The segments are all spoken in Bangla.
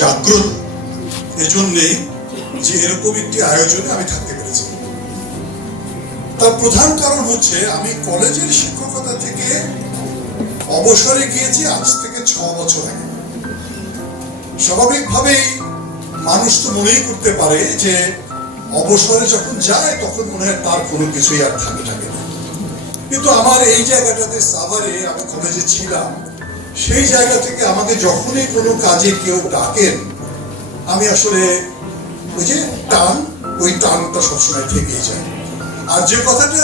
জাগ্রত, এজন্যেই যে এরকম একটি আয়োজনে আমি থাকতে পেরেছি। তার প্রধান কারণ হচ্ছে আমি কলেজের শিক্ষকতা থেকে অবসরে গিয়েছি আজ থেকে 6 বছর আগে। স্বাভাবিকভাবেই মানুষ তো মনেই করতে পারে যে অবসরে যখন যায় তখন মনে হয় তার কোনো কিছুই আর থাকে না। কিন্তু আমার এই জায়গাটাতে সাভারে আমি কলেজে ছিলাম, সেই জায়গা থেকে আমাকে যখনই কোনো কাজে কেউ ডাকেন আমি আসলে ওই যে ওই টানটা সবসময় থেকেই যায়। আর যে কথাটা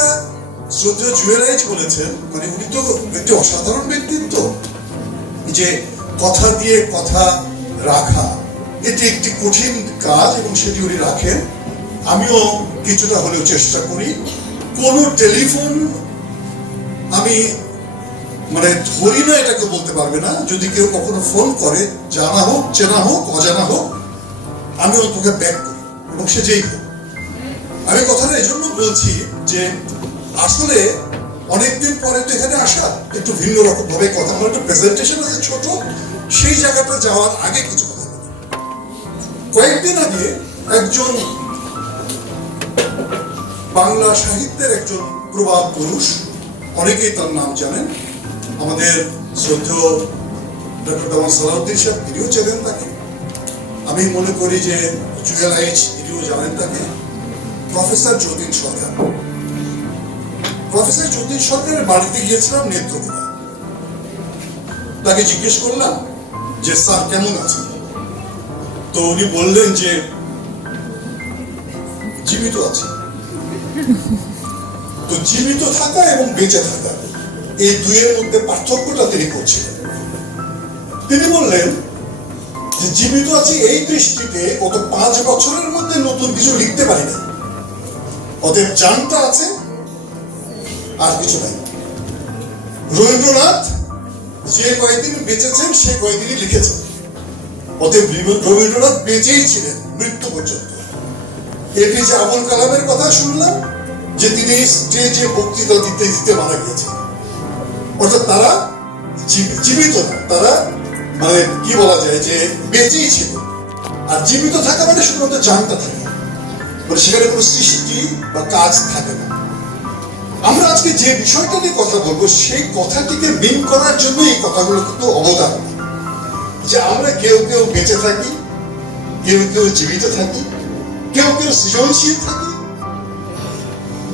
শ্রদ্ধেয় জুয়েলাইজ বলেছেন, মানে উনি তো একটি অসাধারণ ব্যক্তিত্ব, যে কথা দিয়ে কথা রাখা এটি একটি কঠিন কাজ এবং সেটি উনি রাখেন। আমিও কিছুটা হলেও চেষ্টা করি। কোন টেলিফোন আমি মানে ধরি না এটাকে বলতে পারবে না, যদি কেউ কখনো ফোন করে, জানা হোক চেনা হোক অজানা হোক, আমি অন্তত ব্যাক করি এবং সে যেই হোক। আমি কথাটা এই জন্য বলছি যে আসলে অনেকদিন পরে তো এখানে আসা একটু ভিন্ন রকম ভাবে কথা বলা, একটু প্রেজেন্টেশন আছে ছোট, সেই জায়গাটা যাওয়ার আগে কিছু কথা বলি। কয়েকদিন আগে একজন বাংলা সাহিত্যের একজন প্রবাদ পুরুষ, অনেকেই তার নাম জানেন, আমাদের শ্রদ্ধেয় ডক্টর দেওয়ান সালাউদ্দিন সাহেব, তিনিও চেনেন তাকে। আমি মনে করি যে জুয়েলাইজ তিনিও জানেন তাকে। প্রফেসর যতীন সরকার, প্রফেসর যতীন সরকারের বাড়িতে গিয়েছিলাম নেত্রকোনা। তাকে জিজ্ঞেস করলাম যে স্যার কেমন আছেন, তো উনি বললেন যে জীবিত আছে। তো জীবিত থাকা এবং বেঁচে থাকা এই দুইয়ের মধ্যে পার্থক্যটা তিনি করছিলেন। তিনি বললেন যে জীবিত আছি এই দৃষ্টিতে গত 5 বছরের মধ্যে নতুন কিছু লিখতে পারিনি, ওদের জানটা আছে আর কিছু নাই। রবীন্দ্রনাথ যে কয়েকদিন বেঁচেছেন সে কয়েকদিনই লিখেছেন, ওদের রবীন্দ্রনাথ বেঁচেই ছিলেন মৃত্যু পর্যন্ত। এপিজে আবুল কালামের কথা শুনলাম যে তিনি স্টেজে বক্তৃতা দিতে দিতে মারা গিয়েছেন, অর্থাৎ তারা জীবিত না, তারা মানে কি বলা যায় যে বেঁচেই ছিল। আর জীবিত থাকা মানে শুধুমাত্র জানটা থাকে, মানে সেখানে কোনো সৃষ্টি বা কাজ থাকে না। আমরা আজকে যে বিষয়টা নিয়ে কথা বলবো সেই কথাটিকে বিন করার জন্য এই কথাগুলো কিন্তু অবদান, যে আমরা কেউ কেউ বেঁচে থাকি, কেউ কেউ জীবিত থাকি, কেউ কেউ সৃজনশীল থাকি।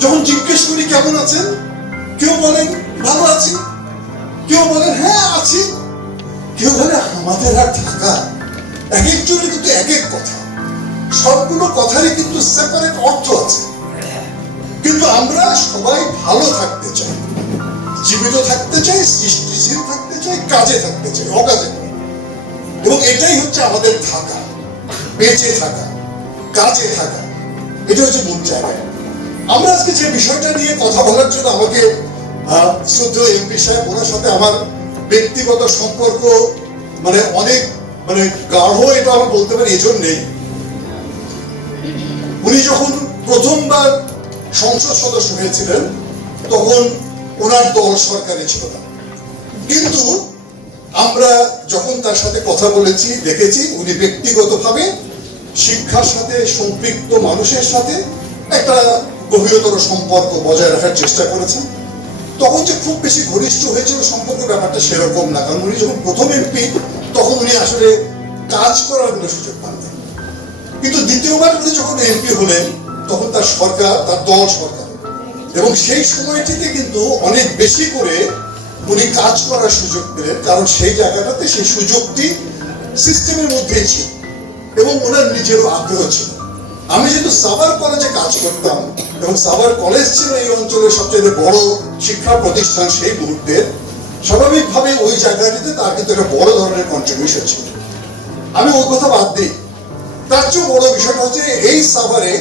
যখন জিজ্ঞেস করি কেমন আছেন, কেউ বলেন ভালো আছি, কেউ বলেন হ্যাঁ আছি, কেউ বলে আমাদের আর থাকা। এক একজনের কিন্তু এক এক কথা, সবগুলো কথারই কিন্তু সেপারেট অর্থ আছে। কিন্তু আমরা সবাই ভালো থাকতে চাই, জীবিত থাকতে চাই, সৃষ্টিশীল থাকতে চাই, কাজে থাকতে চাই, অকাজে নয়। এবং এটাই হচ্ছে আমাদের থাকা, বেঁচে থাকা, কাজে থাকা, এটা হচ্ছে মূল জায়গা। আমরা আজকে যে বিষয়টা নিয়ে কথা বলার জন্য আমাকে শ্রদ্ধেয় এমপি সাহেব, ওনার সাথে আমার ব্যক্তিগত সম্পর্ক মানে অনেক মানে গাঢ়, এটা আমরা বলতে পারি। এজন্যই উনি যখন প্রথমবার সংসদ সদস্য হয়েছিলেন তখন ওনার দল সরকারে ছিল না, কিন্তু আমরা যখন তার সাথে কথা বলেছি দেখেছি উনি ব্যক্তিগতভাবে শিক্ষার সাথে সম্পৃক্ত মানুষের সাথে একটা গভীরতর সম্পর্ক বজায় রাখার চেষ্টা করেছেন। তখন যে খুব বেশি ঘনিষ্ঠ হয়েছিল সম্পর্ক, ব্যাপারটা সেরকম না, কারণ উনি যখন প্রথম এমপি তখন উনি আসলে কাজ করার কোনো সুযোগ পান না। কিন্তু দ্বিতীয়বার উনি যখন এমপি হলেন তখন তার সরকার, তার দল সরকার, এবং সেই সময়টিতে কিন্তু অনেক বেশি করে উনি কাজ করার সুযোগ পেলেন, কারণ সেই জায়গাটাতে সেই সুযোগটি সিস্টেমের মধ্যেই ছিল এবং ওনার নিজেরও আগ্রহ ছিল। আমি যেহেতু সাভার কলেজে কাজ করতাম এবং সাভার কলেজ ছিল এই অঞ্চলের সবচেয়ে বড় শিক্ষা প্রতিষ্ঠান সেই মুহূর্তে, স্বাভাবিকভাবে ওই জায়গাটিতে তার কিন্তু একটা বড় ধরনের কন্ট্রিবিউশন ছিল। আমি ওই কথা বাদ দিই, তার চেয়ে বড় বিষয়টা হচ্ছে এই সাভারে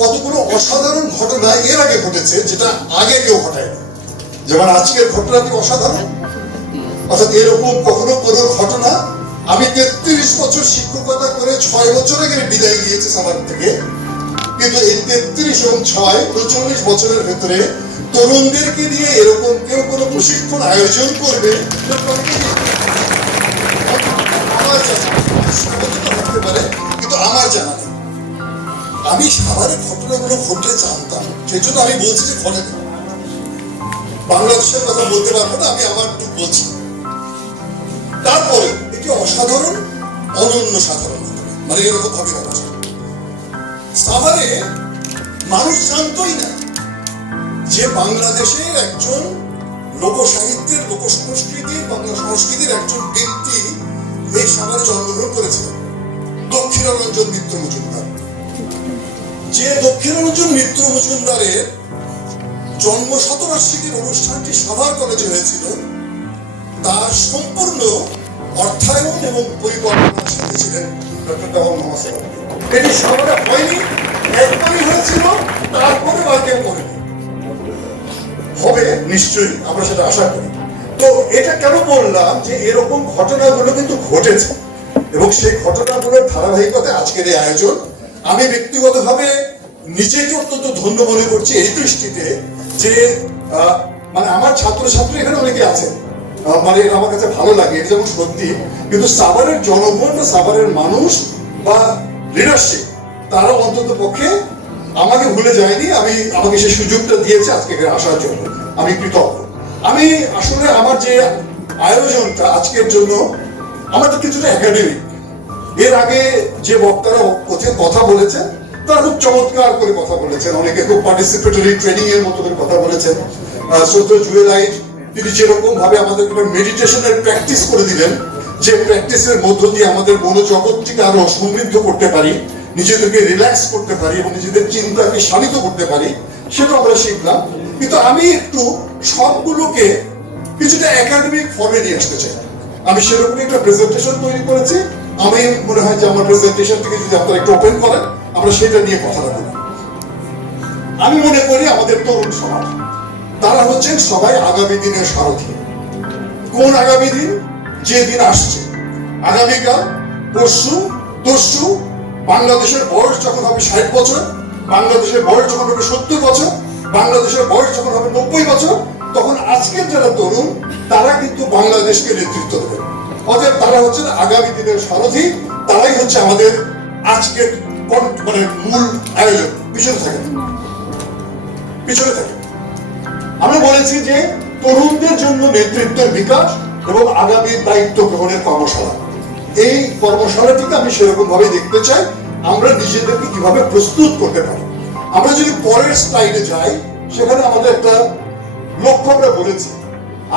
কতগুলো অসাধারণ ঘটনা এর আগে ঘটেছে যেটা আগে কেউ ঘটায়নি। যেমন আজকের ঘটনাটি অসাধারণ, অর্থাৎ এরকম কখনো কোনো ঘটনা, আমি 33 বছর শিক্ষকতা করে 6 বছর আগে বিদায় নিয়েছি সাভার থেকে, কিন্তু এই 33 এবং 6 39 বছরের ভেতরে তরুণদেরকে নিয়ে এরকম কেউ কোনো প্রশিক্ষণ আয়োজন করবে আমি সাভারের ঘটনাগুলো ঘটলে জানতাম, সেই জন্য আমি বলছি যে ঘটে না। বাংলাদেশের কথা বলতে পারবো না, আমি আমার টুক বলছি। তারপরে এটি অসাধারণ, অনন্য সাধারণ, মানে এরকম ভাবে হওয়া যায়। সাভারে মানুষ জানতই না যে বাংলাদেশের একজন লোকসাহিত্যের, লোক সংস্কৃতির, বাংলা সংস্কৃতির একজন ব্যক্তি এই সাভারে জন্মগ্রহণ করেছিলেন, দক্ষিণারঞ্জন মিত্র মজুমদার। যে দক্ষিণারঞ্জন মিত্র মজুমদারের জন্ম শতবার্ষিকীর অনুষ্ঠানটি সাভার কলেজে হয়েছিল, তার সম্পূর্ণ অর্থায়ন এবং পরিকল্পনার সাথে ছিলেন ডক্টর কামাল মহাশয়। এটি সাভারে হয়নি, একবারই হয়েছিল, তারপরে আর কেউ করেনি। হবে নিশ্চয়ই, আমরা সেটা আশা করি। তো এটা কেন বললাম যে এরকম ঘটনাগুলো কিন্তু ঘটেছে, এবং সেই ঘটনাগুলোর ধারাবাহিকতায় আজকের এই আয়োজন। আমি ব্যক্তিগতভাবে নিজেকে অত্যন্ত ধন্য মনে করছি এই দৃষ্টিতে যে মানে আমার ছাত্রছাত্রী এখানে অনেকে আছে, মানে এটা আমার কাছে ভালো লাগে, এটা যেমন সত্যি। কিন্তু সাভারের জনগণ বা সাভারের মানুষ বা লিডারশিপ, তারা অন্তত পক্ষে আমাকে ভুলে যায়নি। আমাকে সেই সুযোগটা দিয়েছে আজকে এখানে আসার জন্য, আমি কৃতজ্ঞ। আমি আসলে আমার যে আয়োজনটা আজকের জন্য, আমাদের কিছুটা একাডেমিক। এর আগে যে বক্তারা কথা বলেছেন তারা খুব চমৎকার করে কথা বলেছেন, অনেকে খুব পার্টিসিপেটরি ট্রেনিং এর মতো করে কথা বলেছেন। শ্রদ্ধেয় জুয়েলাইট, তিনি যেরকম ভাবে আমাদের মেডিটেশনের প্র্যাকটিস করে দিলেন, যে প্র্যাকটিসের মধ্য দিয়ে আমাদের মনোজগৎটিকে আরো সমৃদ্ধ করতে পারি, নিজেদেরকে রিল্যাক্স করতে পারি এবং নিজেদের চিন্তাকে শানিত করতে পারি, সেটা আমরা শিখলাম। কিন্তু আমি একটু সবগুলোকে কিছুটা একাডেমিক ফর্মে নিয়ে আসতে চাই। আমি সেরকম একটা প্রেজেন্টেশন তৈরি করেছি। আমি মনে হয় যে আমার প্রেজেন্টেশন থেকে যদি আপনারা একটু ওপেন করেন, আমরা সেটা নিয়ে কথা বলব। আমি মনে করি আমাদের তরুণ সমাজ, তারা হচ্ছেন সবাই আগামী দিনের সারথি। কোন আগামী দিন? যে দিন আসছে, আগামীকাল, পরশু, তরশু। বাংলাদেশের বয়স যখন হবে 60 বছর, বাংলাদেশের বয়স যখন হবে 70 বছর, বাংলাদেশের বয়স যখন হবে 90 বছর, তখন আজকের যারা তরুণ তারা কিন্তু বাংলাদেশকে নেতৃত্ব দেবে। অতএব তারা হচ্ছেন আগামী দিনের সারথি, তারাই হচ্ছে আমাদের আজকের মানে মূল আয়োজন। পিছনে থাকে। আমরা বলেছি যে তরুণদের জন্য নেতৃত্বের বিকাশ এবং আগামী দায়িত্ব গ্রহণের কর্মশালা। এই কর্মশালাটিকে আমি সেরকম ভাবে দেখতে চাই, আমরা নিজেদেরকে কিভাবে প্রস্তুত করতে পারি। আমরা যদি পরের স্লাইডে যাই, সেখানে আমাদের একটা লক্ষ্য আমরা বলেছি,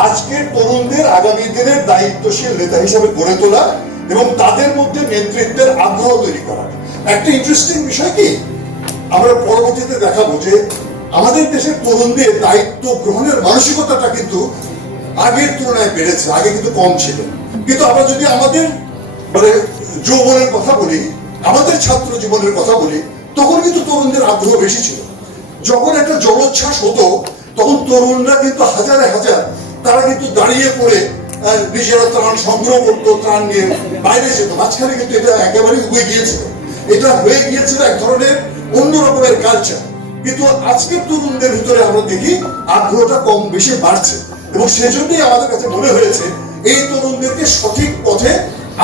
আজকের তরুণদের আগামী দিনের দায়িত্বশীল নেতা হিসেবে গড়ে তোলা এবং তাদের মধ্যে নেতৃত্বের আগ্রহ তৈরি করা। একটা ইন্টারেস্টিং বিষয় কি, আমরা পরবর্তীতে দেখাবো যে আমাদের দেশের তরুণদের দায়িত্ব গ্রহণের মানসিকতাটা কিন্তু আগের তুলনায় বেড়েছে, আগে কিন্তু কম ছিল। কিন্তু আমরা যদি আমাদের মানে যৌবনের কথা বলি, আমাদের ছাত্র জীবনের কথা বলি, তখন কিন্তু তরুণদের আগ্রহ বেশি ছিল। যখন একটা জলোচ্ছ্বাস হতো, তখন তরুণরা কিন্তু হাজারে হাজার তারা কিন্তু দাঁড়িয়ে পড়ে নিজেরা ত্রাণ সংগ্রহ করতো, ত্রাণ নিয়ে বাইরে যেত। মাঝখানে কিন্তু এটা একেবারে হয়ে গিয়েছিল, এটা হয়ে গিয়েছিল এক ধরনের অন্য রকমের কালচার। কিন্তু আজকের তরুণদের ভিতরে আমরা দেখি আগ্রহটা কম বেশি বাড়ছে, এবং সেজন্যই আমাদের কাছে মনে হয়েছে এই তরুণদেরকে সঠিক পথে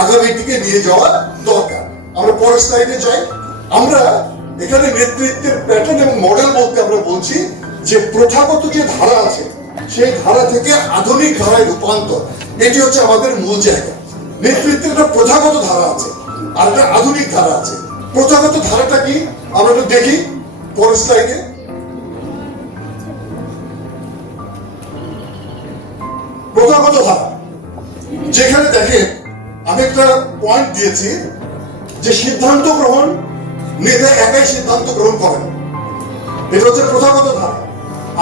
আগামীর দিকে নিয়ে যাওয়া দরকার। আমরা পরের স্লাইডে যাই। আমরা এখানে নেতৃত্বের প্যাটার্ন এবং মডেল বলতে আমরা বলছি যে প্রথাগত যে ধারা আছে, সেই ধারা থেকে আধুনিক ধারায় রূপান্তর, এটি হচ্ছে আমাদের মূল জায়গা। নেতৃত্বের একটা প্রথাগত ধারা আছে আর একটা আধুনিক ধারা আছে। প্রথাগত ধারাটা কি আমরা একটু দেখি পরের স্লাইডে। প্রথাগত ধারা, যেখানে দেখেন আমি একটা পয়েন্ট দিয়েছি যে সিদ্ধান্ত গ্রহণ, নেতা একাই সিদ্ধান্ত গ্রহণ করেন, এটা হচ্ছে প্রথাগত ধারা।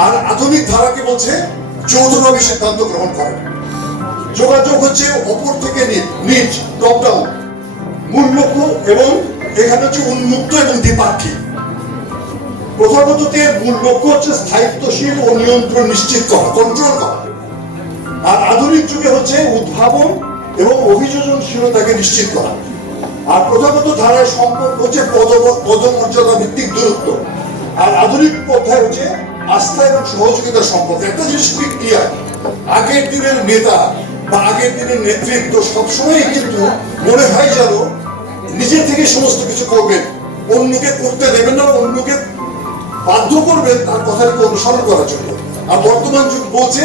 আর আধুনিক ধারাকে বলছে যৌথভাবে সিদ্ধান্ত গ্রহণ করেন। যোগাযোগ হচ্ছে ওপর থেকে নিচ, টপ ডাউন, মূল লক্ষ্য, এবং এখানে হচ্ছে উন্মুক্ত এবং দ্বিপাক্ষিক। প্রথাগততে মূল লক্ষ্য হচ্ছে স্থায়িত্বশীল ও নিয়ন্ত্রণ নিশ্চিত করা, কন্ট্রোল করা। আর আধুনিক যুগে হচ্ছে উদ্ভাবন এবং অভিযোজনশীলতাকে নিশ্চিত করা। আর প্রথাগত ধারায় সম্পর্ক হচ্ছে পদমর্যাদা ভিত্তিক দূরত্ব, আর আধুনিক পন্থায় হচ্ছে আস্থা এবং সহযোগিতার সম্পর্ক। একটা জিনিস খুবই ক্লিয়ার, আগের দিনের নেতা বা আগের দিনের নেতৃত্ব সবসময় কিন্তু মনে হয় যেন নিজে থেকে সমস্ত কিছু করবেন, অন্যকে করতে দেবেন না, অন্যকে বাধ্য করবেন তার কথাকে অনুসরণ করার জন্য। আর বর্তমান যুগ বলছে,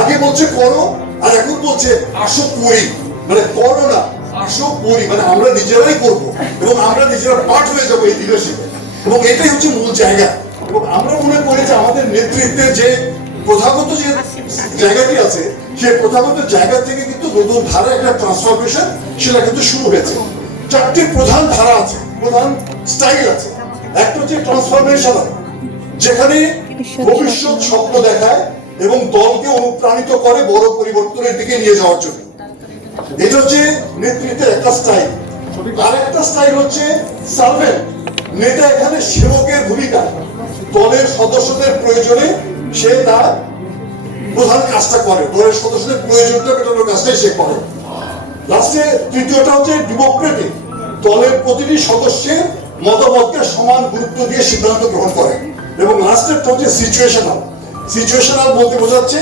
আগে বলছে করো, আর এখন বলছে আসো করি। মানে করো না, আসো করি, মানে আমরা নিজেরাই করবো এবং আমরা নিজেরা পার্ট হয়ে যাবো এই লিডারশিপে। এবং এটাই হচ্ছে মূল জায়গা। এবং আমরা মনে করি যে আমাদের নেতৃত্বের যে প্রথাগত যে জায়গাটি আছে, সেই প্রথাগত জায়গা থেকে কিন্তু নতুন ধারা একটা ট্রান্সফরমেশন সেটা কিন্তু শুরু হয়েছে। চারটি প্রধান ধারা আছে, প্রধান স্টাইল আছে। একটা হচ্ছে ট্রান্সফরমেশনাল, যেখানে ভবিষ্যৎ স্বপ্ন দেখায় এবং দলকে অনুপ্রাণিত করে বড় পরিবর্তনের দিকে নিয়ে যাওয়ার জন্য। এটা হচ্ছে নেতৃত্বের একটা স্টাইল। আর একটা স্টাইল হচ্ছে সার্ভেন্ট। নেতা এখানে সেবকের ভূমিকা, দলের সদস্যদের প্রয়োজনে সে তার প্রধান কাজটা করে, দলের সদস্যদের প্রয়োজনটা মেটানোর কাজটাই সে করে। লাস্টে তৃতীয়টা হচ্ছে ডেমোক্রেটিক, দলের প্রতিটি সদস্যের মতামতকে সমান গুরুত্ব দিয়ে সিদ্ধান্ত গ্রহণ করে। এবং লাস্টেরটা হচ্ছে সিচুয়েশনাল। সিচুয়েশনাল বলতে বোঝাচ্ছে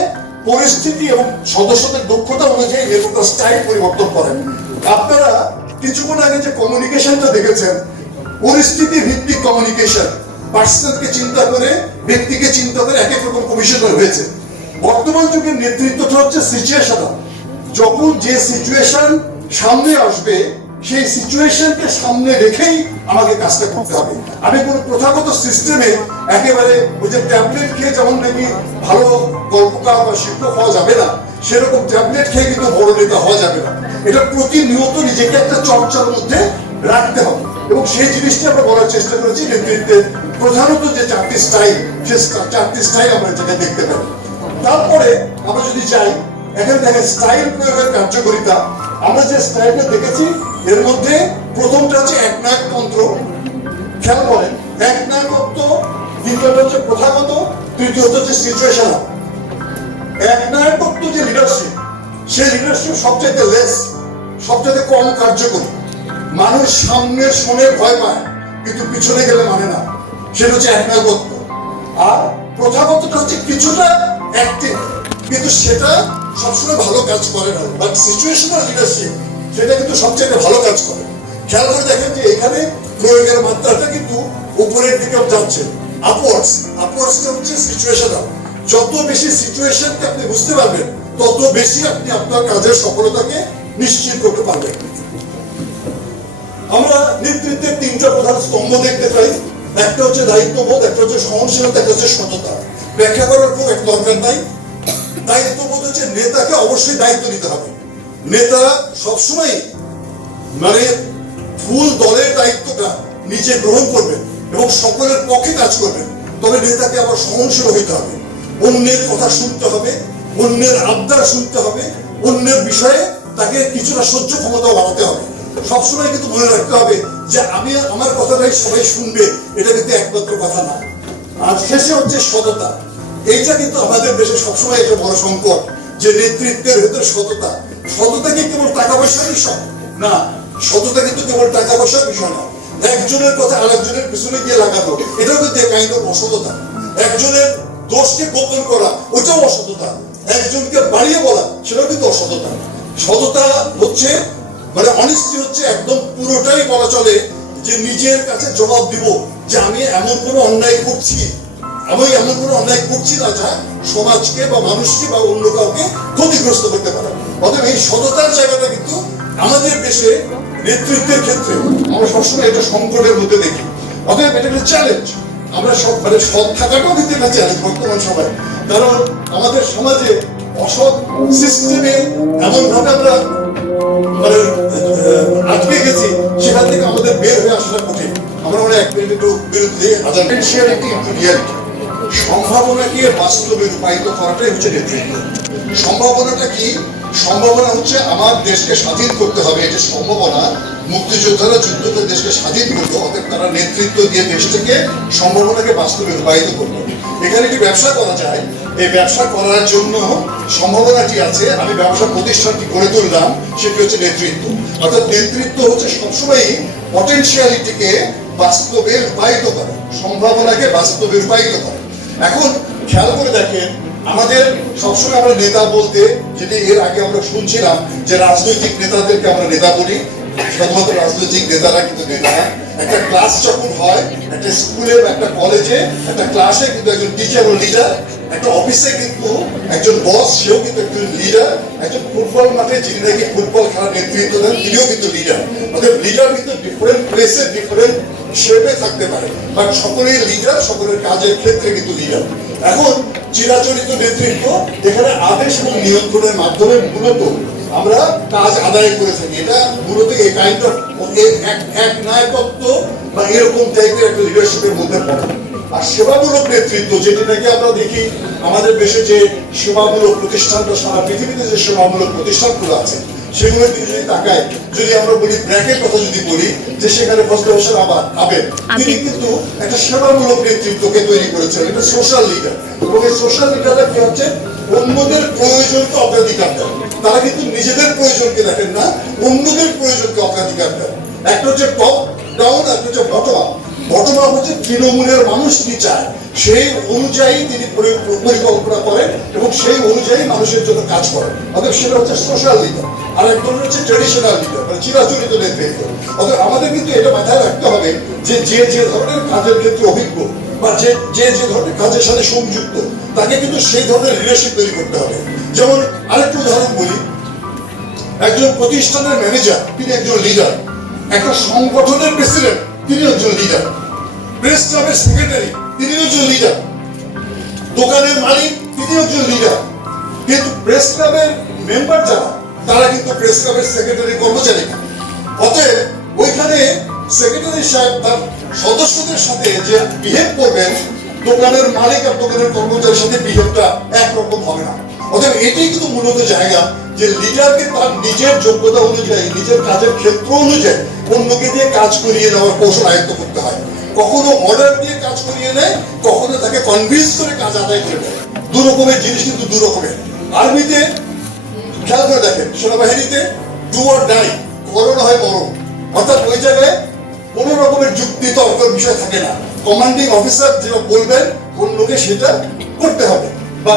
পরিস্থিতি এবং সদস্যদের দক্ষতা অনুযায়ী নেতার স্টাইল পরিবর্তন করেন। আপনারা কিছুক্ষণ আগে যে কমিউনিকেশনটা দেখেছেন, পরিস্থিতি ভিত্তিক কমিউনিকেশন, পার্সনকে চিন্তা করে, ব্যক্তিকে চিন্তা করে এক এক রকম কমিশন হয়েছে। বর্তমান যুগের নেতৃত্বটা হচ্ছে সিচুয়েশনাল। যখন যে সিচুয়েশন সামনে আসবে, সেই সিচুয়েশনকে সামনে রেখেই আমাকে কাজটা করতে হবে। আমি কোনো প্রথাগত সিস্টেমে একেবারে ওই যে ট্যাবলেট খেয়ে যেমন নাকি ভালো গল্পকার বা শিক্ষক হওয়া যাবে না, সেরকম ট্যাবলেট খেয়ে কিন্তু বড় নেতা হওয়া যাবে না। এটা প্রতিনিয়ত নিজেকে একটা চর্চার মধ্যে রাখতে হবে। এবং সেই জিনিসটা আমরা বলার চেষ্টা করেছি নেতৃত্বের প্রধানত যে চারটি স্টাইল, সে চারটি স্টাইল আমরা যেটা দেখতে পাই। তারপরে আমরা যদি যাই, এখানে দেখেন স্টাইল প্রয়োগের কার্যকারিতা। আমরা যে স্টাইলটা দেখেছি এর মধ্যে প্রথমটা হচ্ছে একনায়কতন্ত্র। খেয়াল করেন, একনায়কত্ব, দ্বিতীয়টা হচ্ছে প্রথাগত, তৃতীয়ত হচ্ছে সিচুয়েশনাল। একনায়কত্ব যে লিডারশিপ, সেই লিডারশিপ সবচেয়ে লেস, সবচেয়ে কম কার্যকরী। মানুষ সামনে শুনে ভয় পায় কিন্তু পিছনে গেলে মানে না, সেটা হচ্ছে একনায়কত্ব। আর প্রথাগতটা হচ্ছে কিছুটা অ্যাক্টিভ কিন্তু সেটা সবসময় ভালো কাজ করে না। বাট সিচুয়েশনাল লিডারশিপ সেটা কিন্তু সবচেয়ে ভালো কাজ করে। খেয়াল করে দেখেন যে এখানে প্রয়োগের মাত্রাটা কিন্তু উপরের দিকে যাচ্ছে, আপওয়ার্ডসটা হচ্ছে সিচুয়েশনাল। যত বেশি সিচুয়েশনকে আপনি বুঝতে পারবেন, তত বেশি আপনি আপনার কাজের সফলতাকে নিশ্চিত করতে পারবেন। আমরা নেতৃত্বের তিনটা প্রধান স্তম্ভ দেখতে পাই। একটা হচ্ছে দায়িত্ববোধ, একটা হচ্ছে সহনশীলতা, একটা হচ্ছে সততা। ব্যাখ্যা করার খুব একটা দরকার নাই। দায়িত্ববোধ হচ্ছে নেতাকে অবশ্যই দায়িত্ব নিতে হবে। নেতা সবসময় মানে ফুল দলের দায়িত্বটা নিজে গ্রহণ করবেন এবং সকলের পক্ষে কাজ করবেন। তবে নেতাকে আবার সহনশীল হইতে হবে, অন্যের কথা শুনতে হবে, অন্যের আবদার শুনতে হবে, অন্যের বিষয়ে তাকে কিছুটা সহ্য ক্ষমতা বাড়াতে হবে। সবসময় কিন্তু মনে রাখতে হবে যে আমি আমার কথাটাই সবাই শুনবে, এটা কিন্তু একমাত্র কথা না। আর শেষে হচ্ছে সততা। এইটা কিন্তু আমাদের দেশে সবসময় একটা বড় সংকট, যে নেতৃত্বের ভেতরে সততা। সততা কি কেবল টাকা পয়সার বিষয় না, সততা কিন্তু কেবল টাকা পয়সার বিষয় না। একজনের কথা আরেকজনের পিছনে গিয়ে লাগানো, এটাও কিন্তু কাইন্ড অফ অসততা। একজনের দোষকে গোপন করা, ওইটাও অসততা। একজনকে বাড়িয়ে বলা, সেটাও কিন্তু অসততা। সততা হচ্ছে মানে অনেস্টি হচ্ছে একদম পুরোটাই বলা চলে যে নিজের কাছে জবাব দিব যে আমি এমন কোনো অন্যায় করছি, আমি এমন কোনো অন্যায় করছি না যা সমাজকে বা মানুষকে বা অন্য কাউকে ক্ষতিগ্রস্ত করতে পারে। অতএব এই সততার জায়গাটা কিন্তু আমাদের দেশে নেতৃত্বের ক্ষেত্রে আমরা সবসময় এটা সংকটের মধ্যে দেখি। অতএব এটা একটা চ্যালেঞ্জ। আমরা সব মানে সৎ থাকাটাও কিন্তু একটা চ্যালেঞ্জ বর্তমান সময়ে। কারণ আমাদের সমাজে অসৎ সিস্টেমে এমন ভাবে আমরা মানে আটকে গেছি, সেখান থেকে আমাদের বের হয়ে আসাটা কঠিন। আমরা মনে এক মিনিট একটু বিরুদ্ধে সম্ভাবনাকে বাস্তবে রূপায়িত করাটাই হচ্ছে নেতৃত্ব। সম্ভাবনাটা কি? সম্ভাবনা হচ্ছে আমার দেশকে স্বাধীন করতে হবে, এটা সম্ভাবনা। মুক্তিযোদ্ধারা যুদ্ধ করে দেশকে স্বাধীন করতো, অর্থাৎ তারা নেতৃত্ব দিয়ে দেশটাকে সম্ভাবনাকে বাস্তবে রূপায়িত করতো। এখানে একটি ব্যবসা করা যায়, এই ব্যবসা করার জন্য সম্ভাবনাটি আছে। আমি ব্যবসা প্রতিষ্ঠানটি গড়ে তুললাম, সেটি হচ্ছে নেতৃত্ব। অর্থাৎ নেতৃত্ব হচ্ছে সবসময়ই পটেনশিয়ালিটিকে বাস্তবে রূপায়িত করে, সম্ভাবনাকে বাস্তবে রূপায়িত করে। এখন খেয়াল করে দেখেন, আমাদের সবসময় আমরা নেতা বলতে, যেটি এর আগে আমরা শুনছিলাম যে রাজনৈতিক নেতাদেরকে আমরা নেতা বলি, শুধুমাত্র রাজনৈতিক নেতারা কিন্তু নেতা না। একটা ক্লাস যখন হয়, একটা স্কুলে বা একটা কলেজে একটা ক্লাসে কিন্তু একজন টিচার ও লিডার, একটা অফিসে কিন্তু একজন বস, সেও কিন্তু একজন লিডার, একজন ফুটবল মাঠে যিনি নাকি ফুটবল খেলার নেতৃত্ব দেন তিনিও কিন্তু লিডার। অর্থাৎ লিডার কিন্তু ডিফারেন্ট প্লেসে ডিফারেন্ট শেপে থাকতে পারে, বাট সকলেই লিডার, সকলের কাজের ক্ষেত্রে কিন্তু লিডার। এখন চিরাচরিত নেতৃত্ব এখানে আদেশ এবং নিয়ন্ত্রণের মাধ্যমে মূলত আমরা কাজ আদায় করে থাকি। এটা মূলত এই কাইন্ড অফ এক নায়কত্ব বা এরকম টাইপের একটা লিডারশিপের মধ্যে পড়ে। আর সেবামূলক নেতৃত্ব, যেটি নাকি আমরা দেখি আমাদের দেশে যে সেবামূলক প্রতিষ্ঠানটা, সারা পৃথিবীতে যে সেবামূলক প্রতিষ্ঠানগুলো আছে সেগুলোর দিকে যদি তাকায়, যদি আমরা বলি ব্র্যাকের কথা যদি বলি, যে সেখানে ফজলে হোসেন আবেদ তিনি কিন্তু একটা সেবামূলক নেতৃত্বকে তৈরি করেছেন, এটা সোশ্যাল লিডার। এবং এই সোশ্যাল লিডাররা কি হচ্ছে, অন্যদের প্রয়োজনকে অগ্রাধিকার দেন। তারা কিন্তু নিজেদের প্রয়োজনকে দেখেন না, অন্যদের প্রয়োজনকে অগ্রাধিকার দেন। একটা হচ্ছে টপ ডাউন, একটা হচ্ছে বটম আপ। বটম আপ হচ্ছে তৃণমূলের মানুষ কি চায় সেই অনুযায়ী তিনি পরিকল্পনা করেন এবং সেই অনুযায়ী মানুষের জন্য কাজ করেন। অর্থাৎ সেটা হচ্ছে সোশ্যাল লিডার। আর এক ধরনের হচ্ছে ট্রেডিশনাল লিডার, মানে চিরাচরিত নেতৃত্ব। অর্থাৎ আমাদের কিন্তু এটা মাথায় রাখতে হবে যে যে ধরনের কাজের ক্ষেত্রে অভিজ্ঞ বা যে ধরনের কাজের সাথে সংযুক্ত, তাকে কিন্তু সেই ধরনের লিডারশিপ তৈরি করতে হবে। যেমন আরেকটু উদাহরণ বলি, একজন প্রতিষ্ঠানের ম্যানেজার তিনি একজন লিডার, একটা সংগঠনের প্রেসিডেন্ট তিনি একজন লিডার, প্রেস ক্লাবের সেক্রেটারি তিনি একজন লিডার, দোকানের মালিক তিনি একজন লিডার। কিন্তু প্রেস ক্লাবের মেম্বার যারা, তারা কিন্তু প্রেস ক্লাবের সেক্রেটারি কর্মচারী। অতএব ওইখানে সেক্রেটারি সাহেব তার সদস্যদের সাথে যে বিহেভ করবেন, দোকানের মালিক আর দোকানের কর্মচারীর সাথে বিহেভটা একরকম হবে না। অতএব এটাই কিন্তু মূলত জায়গা যে লিডারকে তার নিজের যোগ্যতা অনুযায়ী, নিজের কাজের ক্ষেত্র অনুযায়ী অন্যকে দিয়ে কাজ করিয়ে নেওয়ার কৌশল আয়ত্ত করতে হয়। কখনো অর্ডার দিয়ে কাজ করিয়ে নেয়, কখনো তাকে কনভিন্স করে কাজ আদায় করে নেয়। দু রকমের জিনিস কিন্তু দু রকমের। আর্মিতে খেয়াল করে দেখেন, সেনাবাহিনীতে ডু অর ডাই, করণ হয় মরণ। অর্থাৎ ওই জায়গায় কোনো রকমের যুক্তি তর্কের বিষয় থাকে না। কমান্ডিং অফিসার যেটা বলবেন অন্যকে সেটা করতে হবে। বা